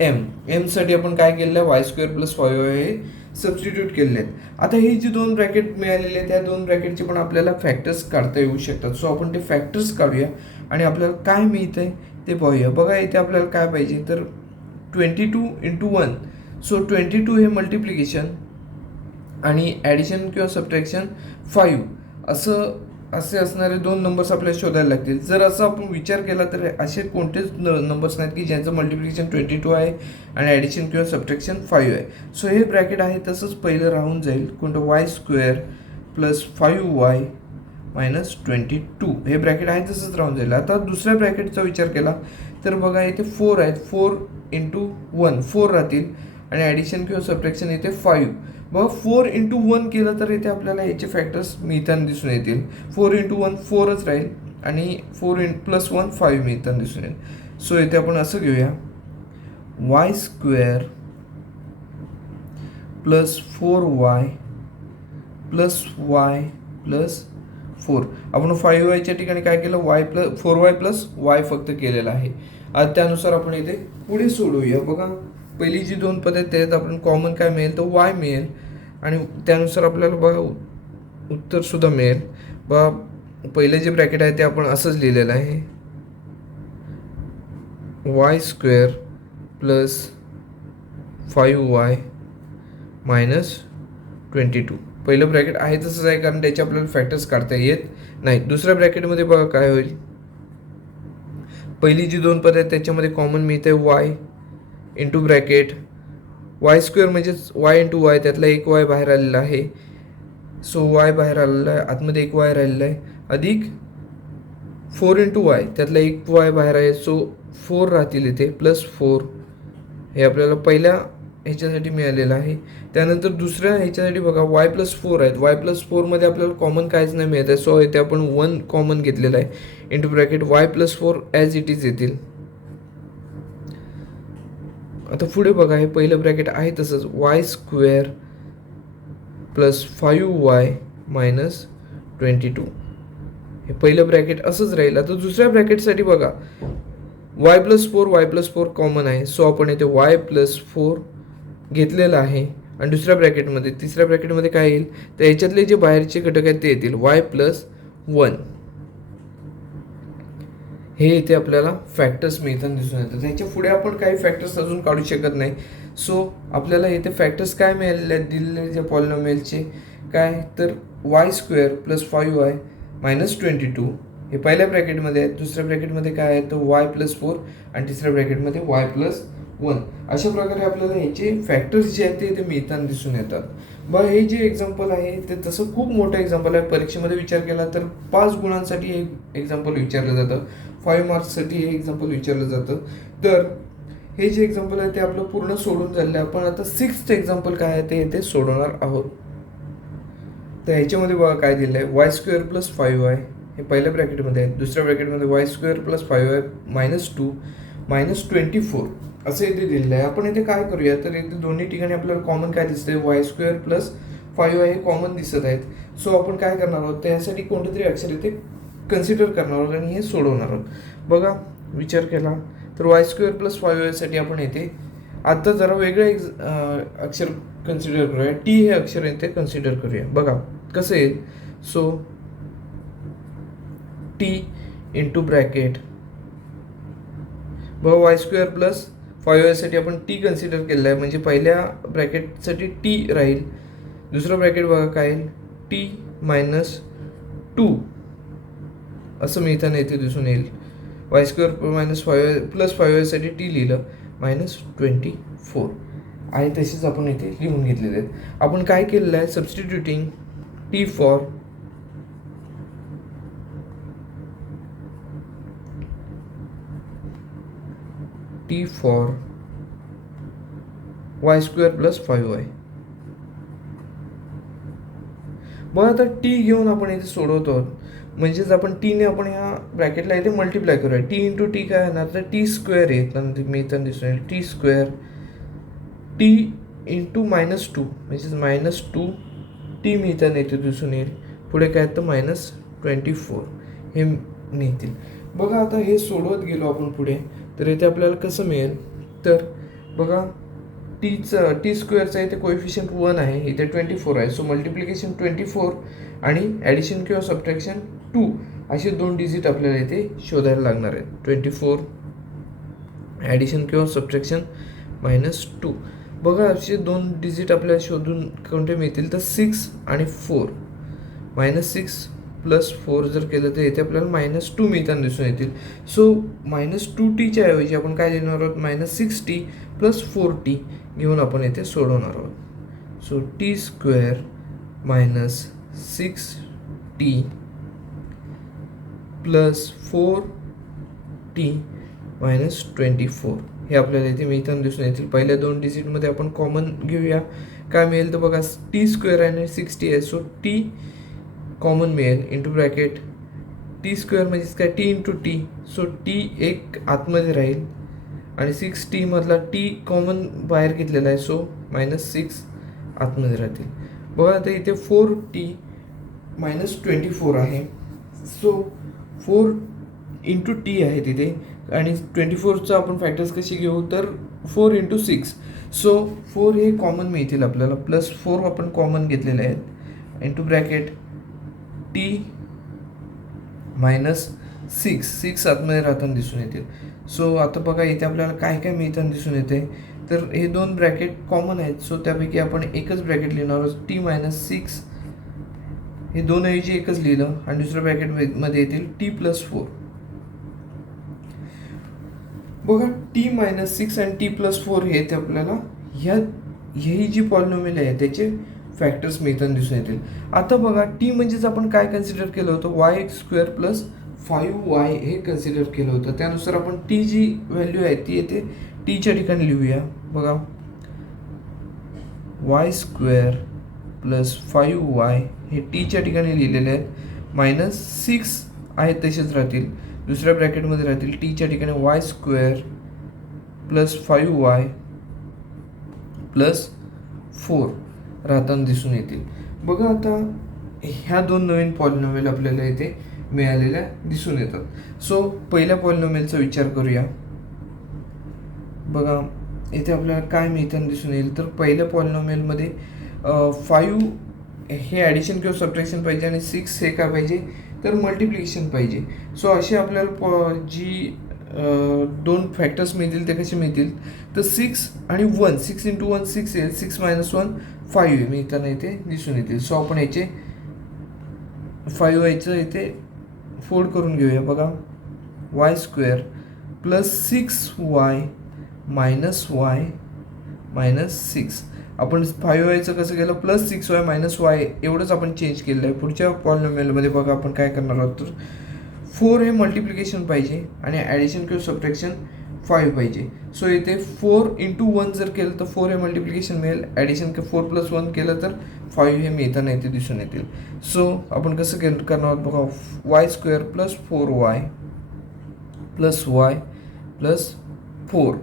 m साठी आपण काय केलेलं आहे वाय स्क्वेअर प्लस 5y हे सबस्टिट्यूट केलेले आहेत. आता ही जी दोन ब्रॅकेट मिळालेले आहेत त्या दोन ब्रॅकेटचे पण आपल्याला फॅक्टर्स काढता येऊ शकतात. सो आपण ते फॅक्टर्स काढूया आणि आपल्याला काय मिळतं आहे ते पाहूया. बघा इथे आपल्याला काय पाहिजे तर 22 इंटू 1. सो 22 हे मल्टिप्लिकेशन आणि ॲडिशन किंवा सबट्रॅक्शन 5 असे असणारे दोन नंबर्स आपल्याला शोधायला लागतील. जर असं आपण विचार केला तर असे कोणतेच नंबर्स नाहीत की ज्यांचं मल्टिप्लिकेशन 22 आहे आणि ॲडिशन किंवा सबट्रॅक्शन 5 आहे. सो हे ब्रॅकेट आहे तसंच पहिलं राहून जाईल. कोणतं Y square plus 5y minus 22 हे ब्रॅकेट आहे तसंच राहून जाईल. आता दुसऱ्या ब्रॅकेटचा विचार केला तर बघा इथे 4 आहेत. 4 इंटू 1 4 राहतील आणि ॲडिशन किंवा सबट्रॅक्शन इथे 5. बघा 4 इंटू 1 केलं तर इथे आपल्याला याचे फॅक्टर्स मिळताना दिसून येतील. 4 इंटू 1 4च राहील आणि 4 प्लस 1 5 मिळताना दिसून येईल. सो इथे आपण असं घेऊया Y square plus 4y plus y plus 4. आपण 5yच्या ठिकाणी काय केलं 4y प्लस y फक्त केलेलं आहे. आता त्यानुसार आपण इथे पुढे सोडवूया. बघा पहिली जी दोन पद आहेत त्यात आपण कॉमन काय मिळेल तर y मिळेल आणि त्यानुसार आपल्याला बघा उत्तरसुद्धा मिळेल. बघा पहिले जे ब्रॅकेट आहे ते आपण असंच लिहिलेलं आहे Y square plus 5y minus 22. पहिलं ब्रॅकेट आहे तसंच आहे कारण त्याचे आपल्याला फॅक्टर्स काढता येत नाही. दुसऱ्या ब्रॅकेटमध्ये बघा काय होईल पहिली जी दोन पद आहेत त्याच्यामध्ये कॉमन मिळते y into bracket Y square म्हणजेच y इंटू y त्यातला एक y बाहेर आलेला आहे सो वाय बाहेर आलेला आहे, आतमध्ये एक वाय राहिलेला आहे, अधिक 4 इंटू वाय, त्यातला एक वाय बाहेर आहे, सो 4 राहतील इथे, प्लस 4 हे आपल्याला पहिल्या ह्याच्यासाठी मिळालेलं आहे. त्यानंतर दुसऱ्या ह्याच्यासाठी बघा वाय प्लस 4 आहेत, वाय प्लस 4मध्ये आपल्याला कॉमन काहीच नाही मिळत आहे, सो इथे आपण 1 कॉमन घेतलेलं आहे, into bracket Y plus 4 as it is येतील. आता पुढे बघा, हे पहिलं ब्रॅकेट आहे तसंच, Y square plus 5y minus 22, हे पहिलं ब्रॅकेट असंच राहील. आता दुसऱ्या ब्रॅकेटसाठी बघा, वाय प्लस 4 कॉमन आहे, सो आपण इथे वाय प्लस 4 घेतलेलं आहे. आणि दुसऱ्या ब्रॅकेटमध्ये, तिसऱ्या ब्रॅकेटमध्ये काय येईल, तर याच्यातले जे बाहेरचे घटक आहेत ते येतील वाय प्लस 1. हे इथे आपल्याला फॅक्टर्स मिळताना दिसून येतात. त्याच्या पुढे आपण काही फॅक्टर्स अजून काढू शकत नाही. सो आपल्याला इथे फॅक्टर्स काय मिळालेले आहेत दिलेले ज्या पॉलिनॉमियलचे, काय तर Y square plus 5y minus 22 हे पहिल्या ब्रॅकेटमध्ये आहेत. दुसऱ्या ब्रॅकेटमध्ये काय आहे तर वाय प्लस 4 आणि तिसऱ्या ब्रॅकेटमध्ये वाय प्लस 1. अशा प्रकारे आपल्याला ह्याचे फॅक्टर्स जे आहेत ते इथे मिळताना दिसून येतात. बघा, हे जे एक्झाम्पल आहे ते तसं खूप मोठं एक्झाम्पल आहे. परीक्षेमध्ये विचार केला तर 5 गुणांसाठी हे एक्झाम्पल विचारलं जातं, 5 मार्क्ससाठी हे एक्झाम्पल विचारलं जातं. तर हे जे एक्झाम्पल आहे ते आपलं पूर्ण सोडून झालेलं आहे. आपण आता 6th एक्झाम्पल काय आहे ते इथे सोडवणार आहोत. तर ह्याच्यामध्ये बघा काय दिलं आहे, वाय स्क्वेअर प्लस 5y हे पहिल्या ब्रॅकेटमध्ये आहे, दुसऱ्या ब्रॅकेटमध्ये Y square plus 5y minus 2 minus 24 असं इथे दिलेलं आहे. आपण इथे काय करूया, तर इथे दोन्ही ठिकाणी आपल्याला कॉमन काय दिसतंय, वाय स्क्वेअर प्लस 5y हे कॉमन दिसत आहेत. सो आपण काय करणार आहोत, त्यासाठी कोणतं तरी अक्षर इथे कन्सिडर करणार आहोत आणि हे सोडवणार आहोत. बघा, विचार केला तर वाय स्क्वेअर प्लस 5y साठी आपण इथे आता जरा वेगळं अक्षर कन्सिडर करूया, टी हे अक्षर इथे कन्सिडर करूया. बघा कसं येईल, सो टी इंटू ब्रॅकेट, बघा वाय स्क्वेअर प्लस 5y साठी आपण टी कन्सिडर केलेलं आहे, म्हणजे पहिल्या ब्रॅकेटसाठी टी राहील. दुसरं ब्रॅकेट बघा काय येईल, टी मायनस 2 असं मिळताना इथे दिसून येईल. Y square minus 5y plus 5y साठी टी लिहिलं, मायनस 24 आहे तसेच आपण इथे लिहून घेतलेले आहेत. आपण काय केलेलं आहे, substituting T for Y square plus 5y. बघा आता टी घेऊन आपण इथे सोडवतो, म्हणजेच आपण टीने आपण ह्या ब्रॅकेटला इथे मल्टिप्लाय करूया. टी इंटू टी काय येणार तर टी स्क्वेअर येत मिळताना दिसून येईल, T square T into minus 2 म्हणजेच मायनस 2 टी मिळताना इथे दिसून येईल. पुढे काय तर मायनस 24 हे मिळतील. बघा आता हे सोडवत गेलो आपण पुढे, तर इथे आपल्याला कसं मिळेल, तर बघा टी स्क्वेअरचा इथे कोएफिशियंट 1 आहे, इथे 24 आहे, सो मल्टिप्लिकेशन 24 आणि ॲडिशन किंवा सबट्रॅक्शन 2 असे 2 डिजिट आपल्याला इथे शोधायला लागणार आहेत. 24 ॲडिशन किंवा सबट्रॅक्शन मायनस 2. बघा असे 2 डिजिट आपल्याला शोधून कोणते मिळतील तर 6 आणि 4, मायनस 6 प्लस 4 जर केलं तर इथे आपल्याला मायनस 2 मिळताना दिसून येतील. सो मायनस 2टीच्या ऐवजी आपण काय लिहिणार आहोत, मायनस 6t प्लस 4t घेऊन आपण इथे सोडवणार आहोत. So T square minus 6t plus 4t minus 24 हे आपल्याला इथे मिळताना दिसून येतील. पहिल्या 2 डिजिटमध्ये आपण कॉमन घेऊया, काय मिळेल तर बघा टी स्क्वेअर आहे 6t आहे, सो टी कॉमन मिळेल इंटू ब्रॅकेट टी स्क्वेअर म्हणजेच काय T into T, so T एक आतमध्ये राहील आणि 6t मधला टी कॉमन बाहेर घेतलेला आहे, सो मायनस 6 आतमध्ये राहतील. बघा आता इथे 4t मायनस 24 आहे, सो 4 इंटू टी आहे तिथे आणि 24चा आपण फॅक्टर्स कशी घेऊ तर 4 इंटू 6, सो 4 हे कॉमन मिळतील आपल्याला, प्लस 4 आपण कॉमन घेतलेले आहेत इंटू ब्रॅकेट टी मायनस 6 आतमध्ये राहताना दिसून येतील. सो आता बघा इथे आपल्याला काय काय मिळताना दिसून येते, तर हे 2 ब्रॅकेट कॉमन आहेत, सो त्यापैकी आपण एकच ब्रॅकेट लिहिणार आहोत, टी मायनस 6 हे 2 ऐवजी एकच लिहिलं आणि दुसऱ्या ब्रॅकेटमध्ये येतील टी प्लस 4. बघा टी मायनस 6 आणि टी प्लस 4 हे ते आपल्याला ही जी पॉलिनॉमियल आहे त्याचे फॅक्टर्स मिळताना दिसून येतील. आता बघा टी म्हणजेच आपण काय कन्सिडर केलं होतं, y² प्लस 5y हे कन्सिडर केलं होतं. त्यानुसार आपण टी जी व्हॅल्यू आहे ती येते टीच्या ठिकाणी लिहूया. बघा y² प्लस 5y हे टीच्या ठिकाणी लिहिलेले आहेत, -6 आहेत तसेच राहतील, दुसऱ्या ब्रॅकेटमध्ये राहतील. टीच्या ठिकाणी y² प्लस 5y प्लस 4 राहताना दिसून येतील. बघा आता ह्या दोन नवीन पॉलिनॉमियल आपल्याला इथे मिळालेल्या दिसून येतात. सो पहिल्या पॉलिनॉमियलचा विचार करूया. बघा इथे आपल्याला काय मिळताना दिसून येईल, तर पहिल्या पॉलिनॉमियलमध्ये 5 हे ॲडिशन किंवा सबट्रॅक्शन पाहिजे आणि 6 हे काय पाहिजे, तर मल्टिप्लिकेशन पाहिजे. सो असे आपल्याला जी दोन फॅक्टर्स मिळतील ते कसे मिळतील, तर 6 आणि 1, 6 × 1 6 येईल, 6 - 1 5 मिळताना इथे दिसून येतील. सो आपण याचे 5yचं इथे फोल्ड करून घेऊया. बघा y² plus 6y minus y minus 6. आपण 5yचं कसं केलं, प्लस 6y मायनस y एवढंच आपण चेंज केलेलं आहे. पुढच्या पॉलिनॉमियलमध्ये बघा आपण काय करणार आहोत, तर 4 हे मल्टिप्लिकेशन पाहिजे आणि ॲडिशन किंवा सबट्रॅक्शन 5 पाहिजे. सो इथे 4 × 1 जर केलं तर 4 हे मल्टिप्लिकेशन मिळेल, ॲडिशन 4 + 1 केलं तर 5 हे मिळताना इथे दिसून येतील. सो आपण कसं करणार आहोत, बघा y² plus 4y plus y plus 4.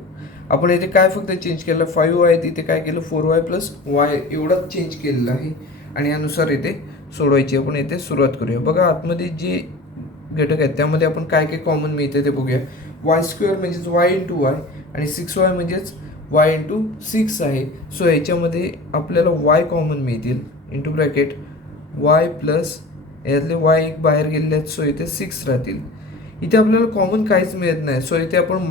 आपण इथे काय फक्त चेंज केलं, 5y तिथे काय केलं, 4y प्लस y एवढाच चेंज केलेला आहे आणि यानुसार इथे सोडवायची. आपण इथे सुरुवात करूया. बघा आतमध्ये जे घटक आहेत त्यामध्ये आपण काय काय कॉमन मिळते ते बघूया. y² म्हणजेच y × y आणि 6y म्हणजेच y × 6 आहे. सो याच्यामध्ये आपल्याला y कॉमन मिळतील, इंटू ब्रॅकेट y प्लस यातले y एक बाहेर गेलेले आहेत, सो इथे 6 राहतील. इथे आपल्याला कॉमन काहीच मिळत नाही, सो इथे आपण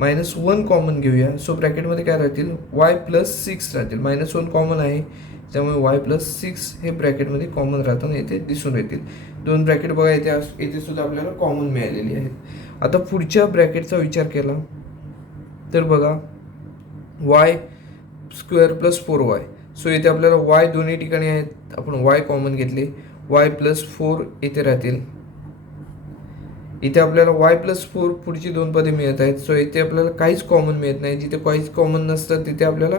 -1 कॉमन घेऊया. सो ब्रॅकेटमध्ये काय राहतील, y प्लस 6 राहतील. -1 कॉमन आहे त्यामुळे y प्लस 6 हे ब्रॅकेटमध्ये कॉमन राहताना इथे दिसून येतील. दोन ब्रॅकेट बघा इथे सुद्धा आपल्याला कॉमन मिळालेली आहेत. आता पुढच्या ब्रॅकेटचा विचार केला तर बघा y² प्लस 4y. सो इथे आपल्याला y दोन्ही ठिकाणी आहेत, आपण y कॉमन घेतले, y प्लस 4 इथे राहतील. इथे आपल्याला y प्लस 4 पुढची दोन पदे मिळत आहेत. सो इथे आपल्याला काहीच कॉमन मिळत नाही, जिथे काहीच कॉमन नसतं तिथे आपल्याला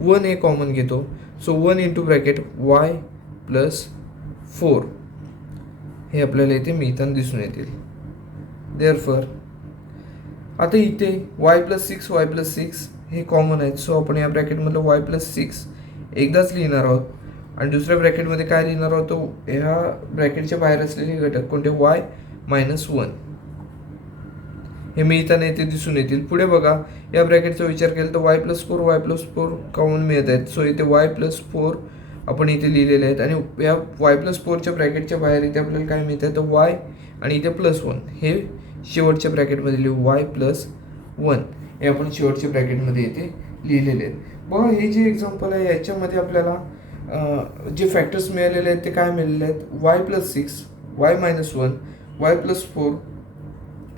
1 हे कॉमन घेतो. So 1 into bracket y plus 4 हे आपल्याला इथे मिळताना दिसून येतील. देअरफॉर आता इथे y प्लस 6 y प्लस 6 हे कॉमन आहेत. सो आपण या ब्रॅकेटमधलं y प्लस 6 एकदाच लिहिणार आहोत आणि दुसऱ्या ब्रॅकेटमध्ये काय लिहिणार आहोत, तो ह्या ब्रॅकेटच्या बाहेर असलेले घटक कोणते, y मायनस 1 हे मिळताना इथे दिसून येतील. पुढे बघा या ब्रॅकेटचा विचार केला तर y plus 4 y plus 4 common मिळत आहेत. सो इथे y प्लस 4 आपण इथे लिहिलेले आहेत आणि या y प्लस 4च्या ब्रॅकेटच्या बाहेर इथे आपल्याला काय मिळत आहे, तर y आणि इथे प्लस 1 हे शेवटच्या ब्रॅकेटमध्ये लिहू, y प्लस 1 हे आपण शेवटच्या ब्रॅकेटमध्ये इथे लिहिलेले आहेत. बघा हे जे एक्झाम्पल आहे याच्यामध्ये आपल्याला जे फॅक्टर्स मिळालेले आहेत ते काय मिळालेले आहेत, y plus 6 y minus 1 y plus 4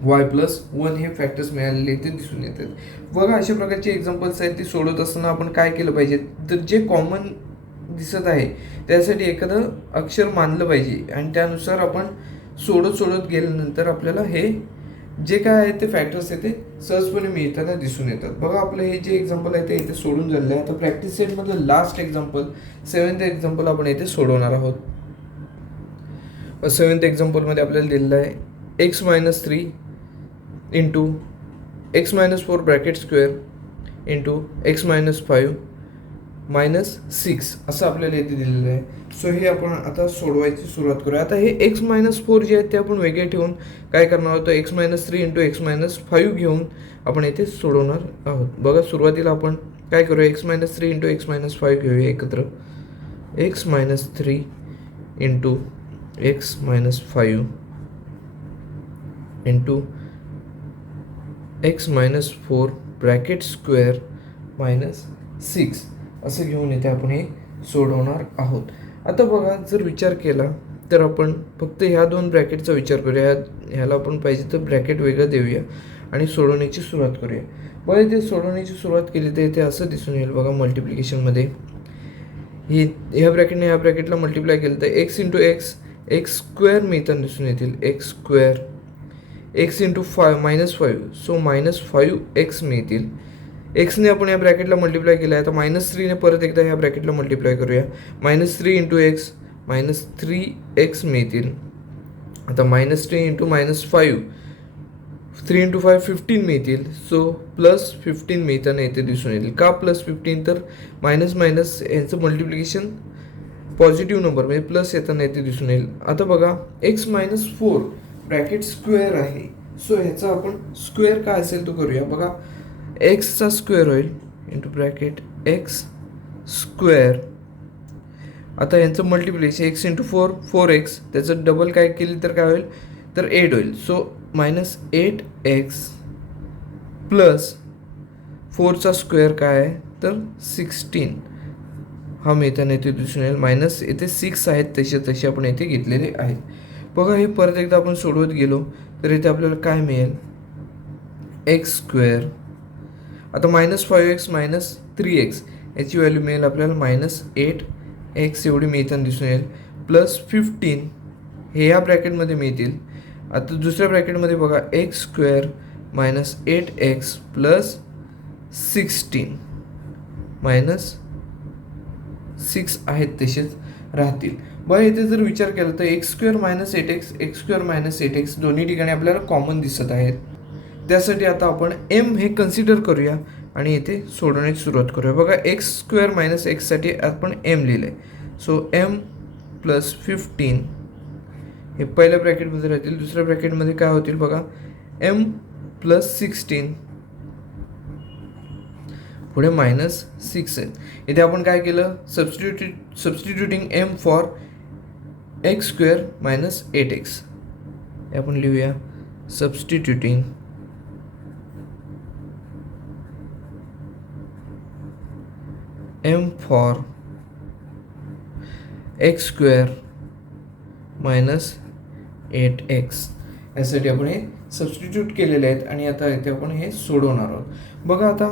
y plus 1 हे फॅक्टर्स मिळालेले ते दिसून येतात. बघा अशा प्रकारचे एक्झाम्पल्स आहेत ते सोडवत असताना आपण काय केलं पाहिजे, तर जे कॉमन दिसत आहे त्यासाठी एखादं अक्षर मानलं पाहिजे आणि त्यानुसार आपण सोडत गेल्यानंतर आपल्याला हे जे काय आहे ते फॅक्टर्स आहे ते सहजपणे मिळताना दिसून येतात. बघा आपलं हे जे एक्झाम्पल आहे ते इथे सोडून झालेलं आहे. आता प्रॅक्टिस सेटमधलं लास्ट एक्झाम्पल 7th एक्झाम्पल आपण इथे सोडवणार आहोत. 7th एक्झाम्पलमध्ये आपल्याला दिलेलं आहे x minus 3 into x minus 4 bracket square into x minus 5 minus 6 असं आपल्याला इथे दिलेलं आहे. सो हे आपण आता सोडवायची सुरुवात करूया. आता हे x मायनस 4 जे आहेत ते आपण वेगळे ठेवून काय करणार आहोत, x minus 3 into x minus 5 घेऊन आपण इथे सोडवणार आहोत. बघा सुरुवातीला आपण काय करूया, x minus 3 into x minus 5 घेऊया एकत्र, x minus 3 into x minus 5 into x minus 4 bracket square minus 6 असं घेऊन इथे आपण हे सोडवणार आहोत. आता बघा जर विचार केला तर आपण फक्त ह्या दोन ब्रॅकेटचा विचार करूया, ह्याला आपण पाहिजे तर ब्रॅकेट वेगळं देऊया आणि सोडवण्याची सुरुवात करूया. बघा इथे सोडवण्याची सुरुवात केली तर इथे असं दिसून येईल. बघा मल्टिप्लिकेशनमध्ये ही ह्या ब्रॅकेटने ह्या ब्रॅकेटला मल्टिप्लाय केलं तर x into x x square मिळताना दिसून येतील. X square x into -5 so -5x मिळतील. एक्सने आपण या ब्रॅकेटला मल्टिप्लाय केलं आहे. आता -3ने परत एकदा ह्या ब्रॅकेटला मल्टिप्लाय करूया. -3 इंटू एक्स -3x मिळतील. आता -3 इंटू -5 3 इंटू 5 15 मिळतील. सो +15 मिळताना येथे दिसून येतील. का +15? तर मायनस मायनस यांचं मल्टिप्लिकेशन पॉझिटिव्ह नंबर म्हणजे प्लस येताना येथे दिसून येईल. आता बघा x -4 ब्रॅकेट स्क्वेअर आहे. सो ह्याचा आपण स्क्वेअर काय असेल तो करूया. बघा एक्सचा स्क्वेअर होईल इंटू ब्रॅकेट एक्स स्क्वेअर. आता यांचं मल्टिप्लिकेशन एक्स इंटू 4x त्याचं डबल काय केली तर काय होईल तर 8 होईल. सो -8x प्लस 4चा स्क्वेअर काय आहे तर 16 हा मिळताना येथे दिसून येईल. मायनस येथे 6 आहेत तसे आपण येथे घेतलेले आहेत. बघा हे परत एकदा आपण सोडवत गेलो तर इथे आपल्याला काय मिळेल एक्स स्क्वेअर. आता -5x -3x याची व्हॅल्यू मिळेल आपल्याला -8x एवढी मिळताना दिसून येईल. +15 हे या ब्रॅकेटमध्ये मिळतील. आता दुसऱ्या ब्रॅकेटमध्ये बघा एक्स स्क्वेअर -8x प्लस 16 -6 आहेत तसेच राहतील. बघा इथे जर विचार केला तर एक्स स्क्वेअर -8x दोन्ही ठिकाणी आपल्याला कॉमन दिसत आहेत. त्यासाठी आता आपण m हे कन्सिडर करूया आणि इथे सोडवण्याची सुरुवात करूया. बघा एक्स स्क्वेअर -x साठी आपण m लिहिलं आहे. सो m प्लस 15 हे पहिल्या ब्रॅकेटमध्ये राहतील. दुसऱ्या ब्रॅकेटमध्ये काय होतील बघा m प्लस 16 पुढे -6 आहेत. इथे आपण काय केलं substituting m for x square -8x हे आपण लिहूया. Substituting m for x square -8x यासाठी आपण हे सबस्टिट्यूट केलेले आहेत आणि आता इथे आपण हे सोडवणार आहोत. बघा आता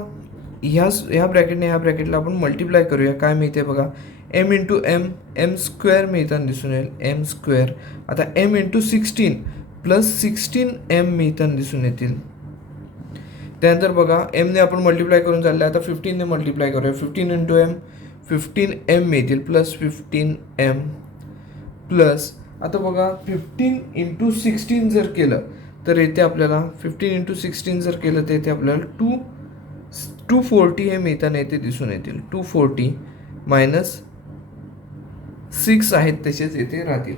ह्या ब्रॅकेटने ह्या ब्रॅकेटला आपण मल्टिप्लाय करूया. काय मिळते बघा m इंटू m स्क्वेअर मिळताना दिसून येईल m स्क्वेअर. आता m इंटू 16 प्लस 16m मिळताना दिसून येतील. त्यानंतर बघा m ने आपण मल्टिप्लाय करून चाललं आहे. आता 15 ने मल्टिप्लाय करूया. 15 इंटू m 15m मिळतील प्लस 15m प्लस आता बघा 15 इंटू 16 जर केलं तर येथे आपल्याला 15 इंटू 16 जर केलं तर येथे आपल्याला 240 हे मिळताना येथे दिसून येतील. 240 -6 आहेत तसेच येथे राहतील.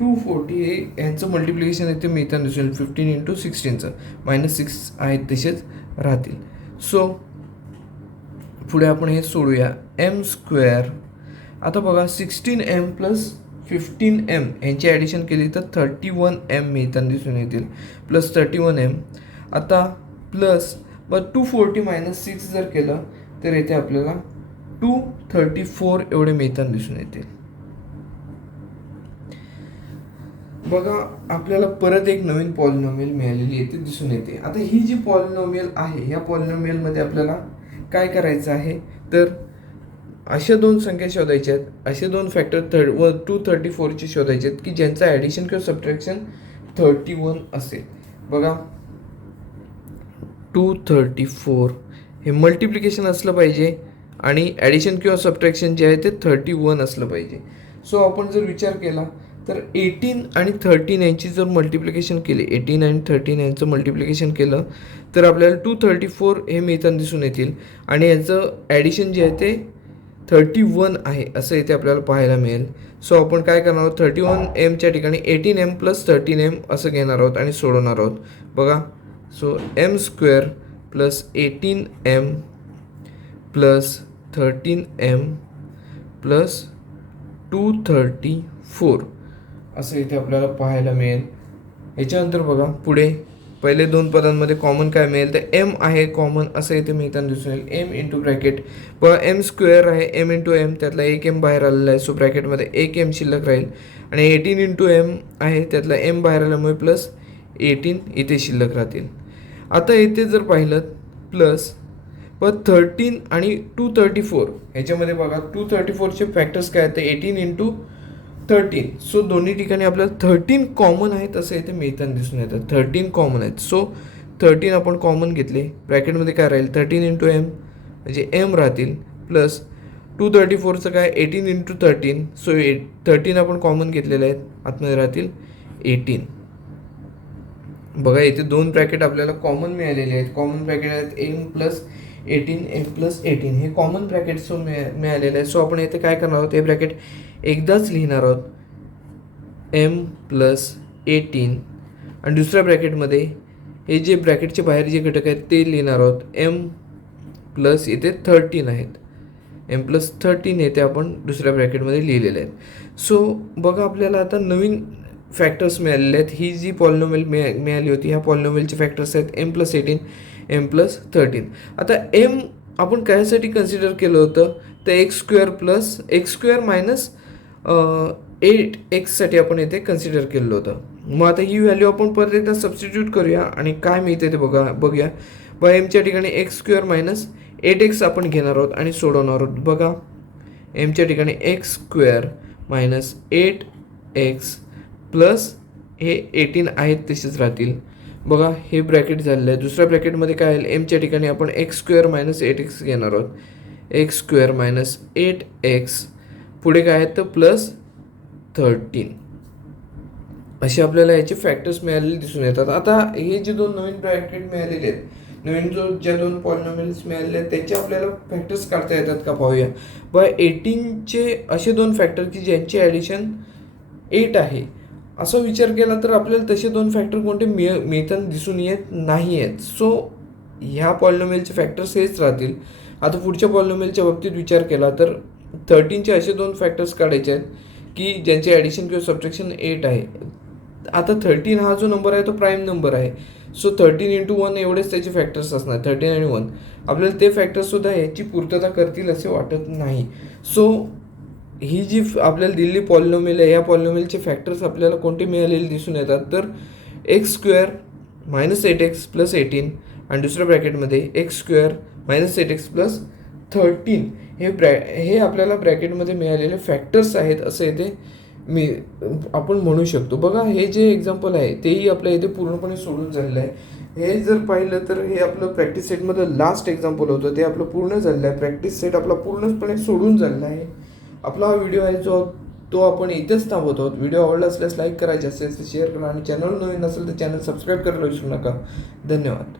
240 हे यांचं मल्टिप्लिकेशन येथे मिळताना दिसून येईल. 15 इंटू 16चं -6 आहेत तसेच राहतील. सो पुढे आपण हे सोडूया. m स्क्वेअर आता बघा 16m प्लस 15m यांची ॲडिशन केली तर 31m मिळताना दिसून येतील. प्लस 31m आता प्लस 240 -6 जर केलं तर येथे आपल्याला 234 एवढे मिळताना दिसून येतील. बघा आपल्याला परत एक नवीन पॉलिनॉमियल मिळालेली येथे दिसून येते. आता ही जी पॉलिनॉमियल आहे ह्या पॉलिनॉमियलमध्ये आपल्याला काय करायचं आहे तर अशा दोन संख्या शोधायच्या आहेत. असे दोन फॅक्टर 234चे शोधायचे आहेत की ज्यांचं ॲडिशन किंवा सबट्रॅक्शन 31 असेल. बघा 234 हे मल्टिप्लिकेशन असलं पाहिजे आणि ॲडिशन किंवा सबट्रॅक्शन जे आहे ते 31 असलं पाहिजे. सो आपण जर विचार केला तर 18 आणि 13 यांची जर मल्टिप्लिकेशन केली 18 आणि 13 यांचं मल्टिप्लिकेशन केलं तर आपल्याला 234 हे मिळताना दिसून येतील आणि यांचं ॲडिशन जे आहे ते 31 आहे असं इथे आपल्याला पाहायला मिळेल. सो आपण काय करणार आहोत 31mच्या ठिकाणी 18m प्लस 13m असं घेणार आहोत आणि सोडवणार आहोत. बघा so m square plus 18m plus 13m plus 234 असं इथे आपल्याला पाहायला मिळेल. याच्यानंतर बघा पुढे पहिले दोन पदांमध्ये कॉमन काय मिळेल तर m आहे कॉमन असं इथे मिळताना दिसून येईल. m इंटू ब्रॅकेट बघा m स्क्वेअर आहे m इंटू m त्यातला 1m बाहेर आलेला आहे. सो ब्रॅकेटमध्ये 1m शिल्लक राहील आणि 18 इंटू m आहे त्यातला m बाहेर आल्यामुळे प्लस 18 इथे शिल्लक राहतील. आता इथे जर पाहिलं प्लस पण 13 आणि 234 ह्याच्यामध्ये बघा 234चे फॅक्टर्स काय आहेत, 18 इंटू 13. सो दोन्ही ठिकाणी आपल्याला 13 कॉमन आहेत असं इथे मिळताना दिसून येतं. 13 कॉमन आहेत. सो 13 आपण कॉमन घेतले, ब्रॅकेटमध्ये काय राहील 13 इंटू एम म्हणजे एम राहतील, प्लस 234चं काय 18 इंटू 13. सो 13 आपण कॉमन घेतलेले आहेत, आतमध्ये राहतील 18. बघा इथे दोन ब्रॅकेट आपल्याला कॉमन मिळालेले आहेत. कॉमन ब्रॅकेट आहेत एम प्लस 18 एम प्लस 18 हे कॉमन ब्रॅकेट मिळालेले आहे. सो आपण इथे काय करणार आहोत, हे ब्रॅकेट एकदाच लिहिणार आहोत एम प्लस 18 आणि दुसऱ्या ब्रॅकेटमध्ये हे जे ब्रॅकेटचे बाहेर जे घटक आहेत ते लिहिणार आहोत एम प्लस इथे 13 आहेत. एम प्लस 13 येथे आपण दुसऱ्या ब्रॅकेटमध्ये लिहिलेले आहेत. सो बघा आपल्याला आता नवीन फॅक्टर्स मिळालेले आहेत. ही जी पॉलिनॉमियल मिळाली होती ह्या पॉलिनॉमियलचे फॅक्टर्स आहेत एम प्लस 18 एम प्लस 13. आता एम आपण कायसाठी कन्सिडर केलं होतं, तर एक्स स्क्वेअर मायनस 8x आपण इथे कन्सिडर केलं होतं. मग आता ही व्हॅल्यू आपण परत एकदा सबस्टिट्यूट करूया आणि काय मिळते ते बघूया. एमच्या ठिकाणी एक्स स्क्वेअर मायनस 8x आपण घेणार आहोत आणि सोडवणार आहोत. बघा एमच्या ठिकाणी x square minus 8x plus हे 18 आहेत तसेच राहतील. बघा हे ब्रॅकेट झालेलं आहे. दुसऱ्या ब्रॅकेटमध्ये काय आहे, एमच्या ठिकाणी आपण एक्स स्क्वेअर मायनस 8x घेणार आहोत. एक्स स्क्वेअर मायनस 8x पुढे काय आहेत तर प्लस 13 असे आपल्याला याचे फॅक्टर्स मिळालेले दिसून येतात. आता हे जे दोन नवीन ब्रॅकेट मिळालेले आहेत, नवीन ज्या दोन पॉलिनॉमियल्स मिळालेले आहेत त्याचे आपल्याला फॅक्टर्स काढता येतात का पाहूया. 18चे असे दोन फॅक्टर की ज्यांचे ॲडिशन 8 आहे असा विचार केला तर आपल्याला तसे दोन फॅक्टर कोणते मिळताना दिसून येत नाही आहेत. सो ह्या पॉलिनॉमियलचे फॅक्टर्स हेच राहतील. आता पुढच्या पॉलिनॉमियलच्या बाबतीत विचार केला तर 13चे असे दोन फॅक्टर्स काढायचे आहेत की ज्यांचे ॲडिशन किंवा सबट्रॅक्शन 8 आहे. आता 13 हा जो नंबर आहे तो प्राईम नंबर आहे. सो 13 इंटू 1 एवढेच त्याचे फॅक्टर्स असणार, 13 आणि 1. आपल्याला ते फॅक्टर्ससुद्धा ह्याची पूर्तता करतील असे वाटत नाही. सो ही जी आपल्याला दिलेली पॉलिनॉमियल आहे या पॉलिनॉमियलचे फॅक्टर्स आपल्याला कोणते मिळालेले दिसून येतात तर x square minus 8x plus 18 आणि दुसऱ्या ब्रॅकेटमध्ये X square minus 8x plus 13 हे आपल्याला ब्रॅकेटमध्ये मिळालेले फॅक्टर्स आहेत असं इथे आपण म्हणू शकतो. बघा हे जे एक्झाम्पल आहे तेही आपल्या इथे पूर्णपणे सोडून झालेलं आहे. हे जर पाहिलं तर हे आपलं प्रॅक्टिस सेटमधलं लास्ट एक्झाम्पल होतं ते आपलं पूर्ण झालेलं आहे. प्रॅक्टिस सेट आपला पूर्णपणे सोडून झालेला आहे. आपला हा व्हिडिओ आहे तो आपण इथेच थांबवतो. व्हिडिओ आवडला असल्यास लाईक करा, जास्तीत जास्त शेअर करा आणि चॅनल नवीन असेल तर चॅनल सबस्क्राईब करायला विसरू नका. धन्यवाद.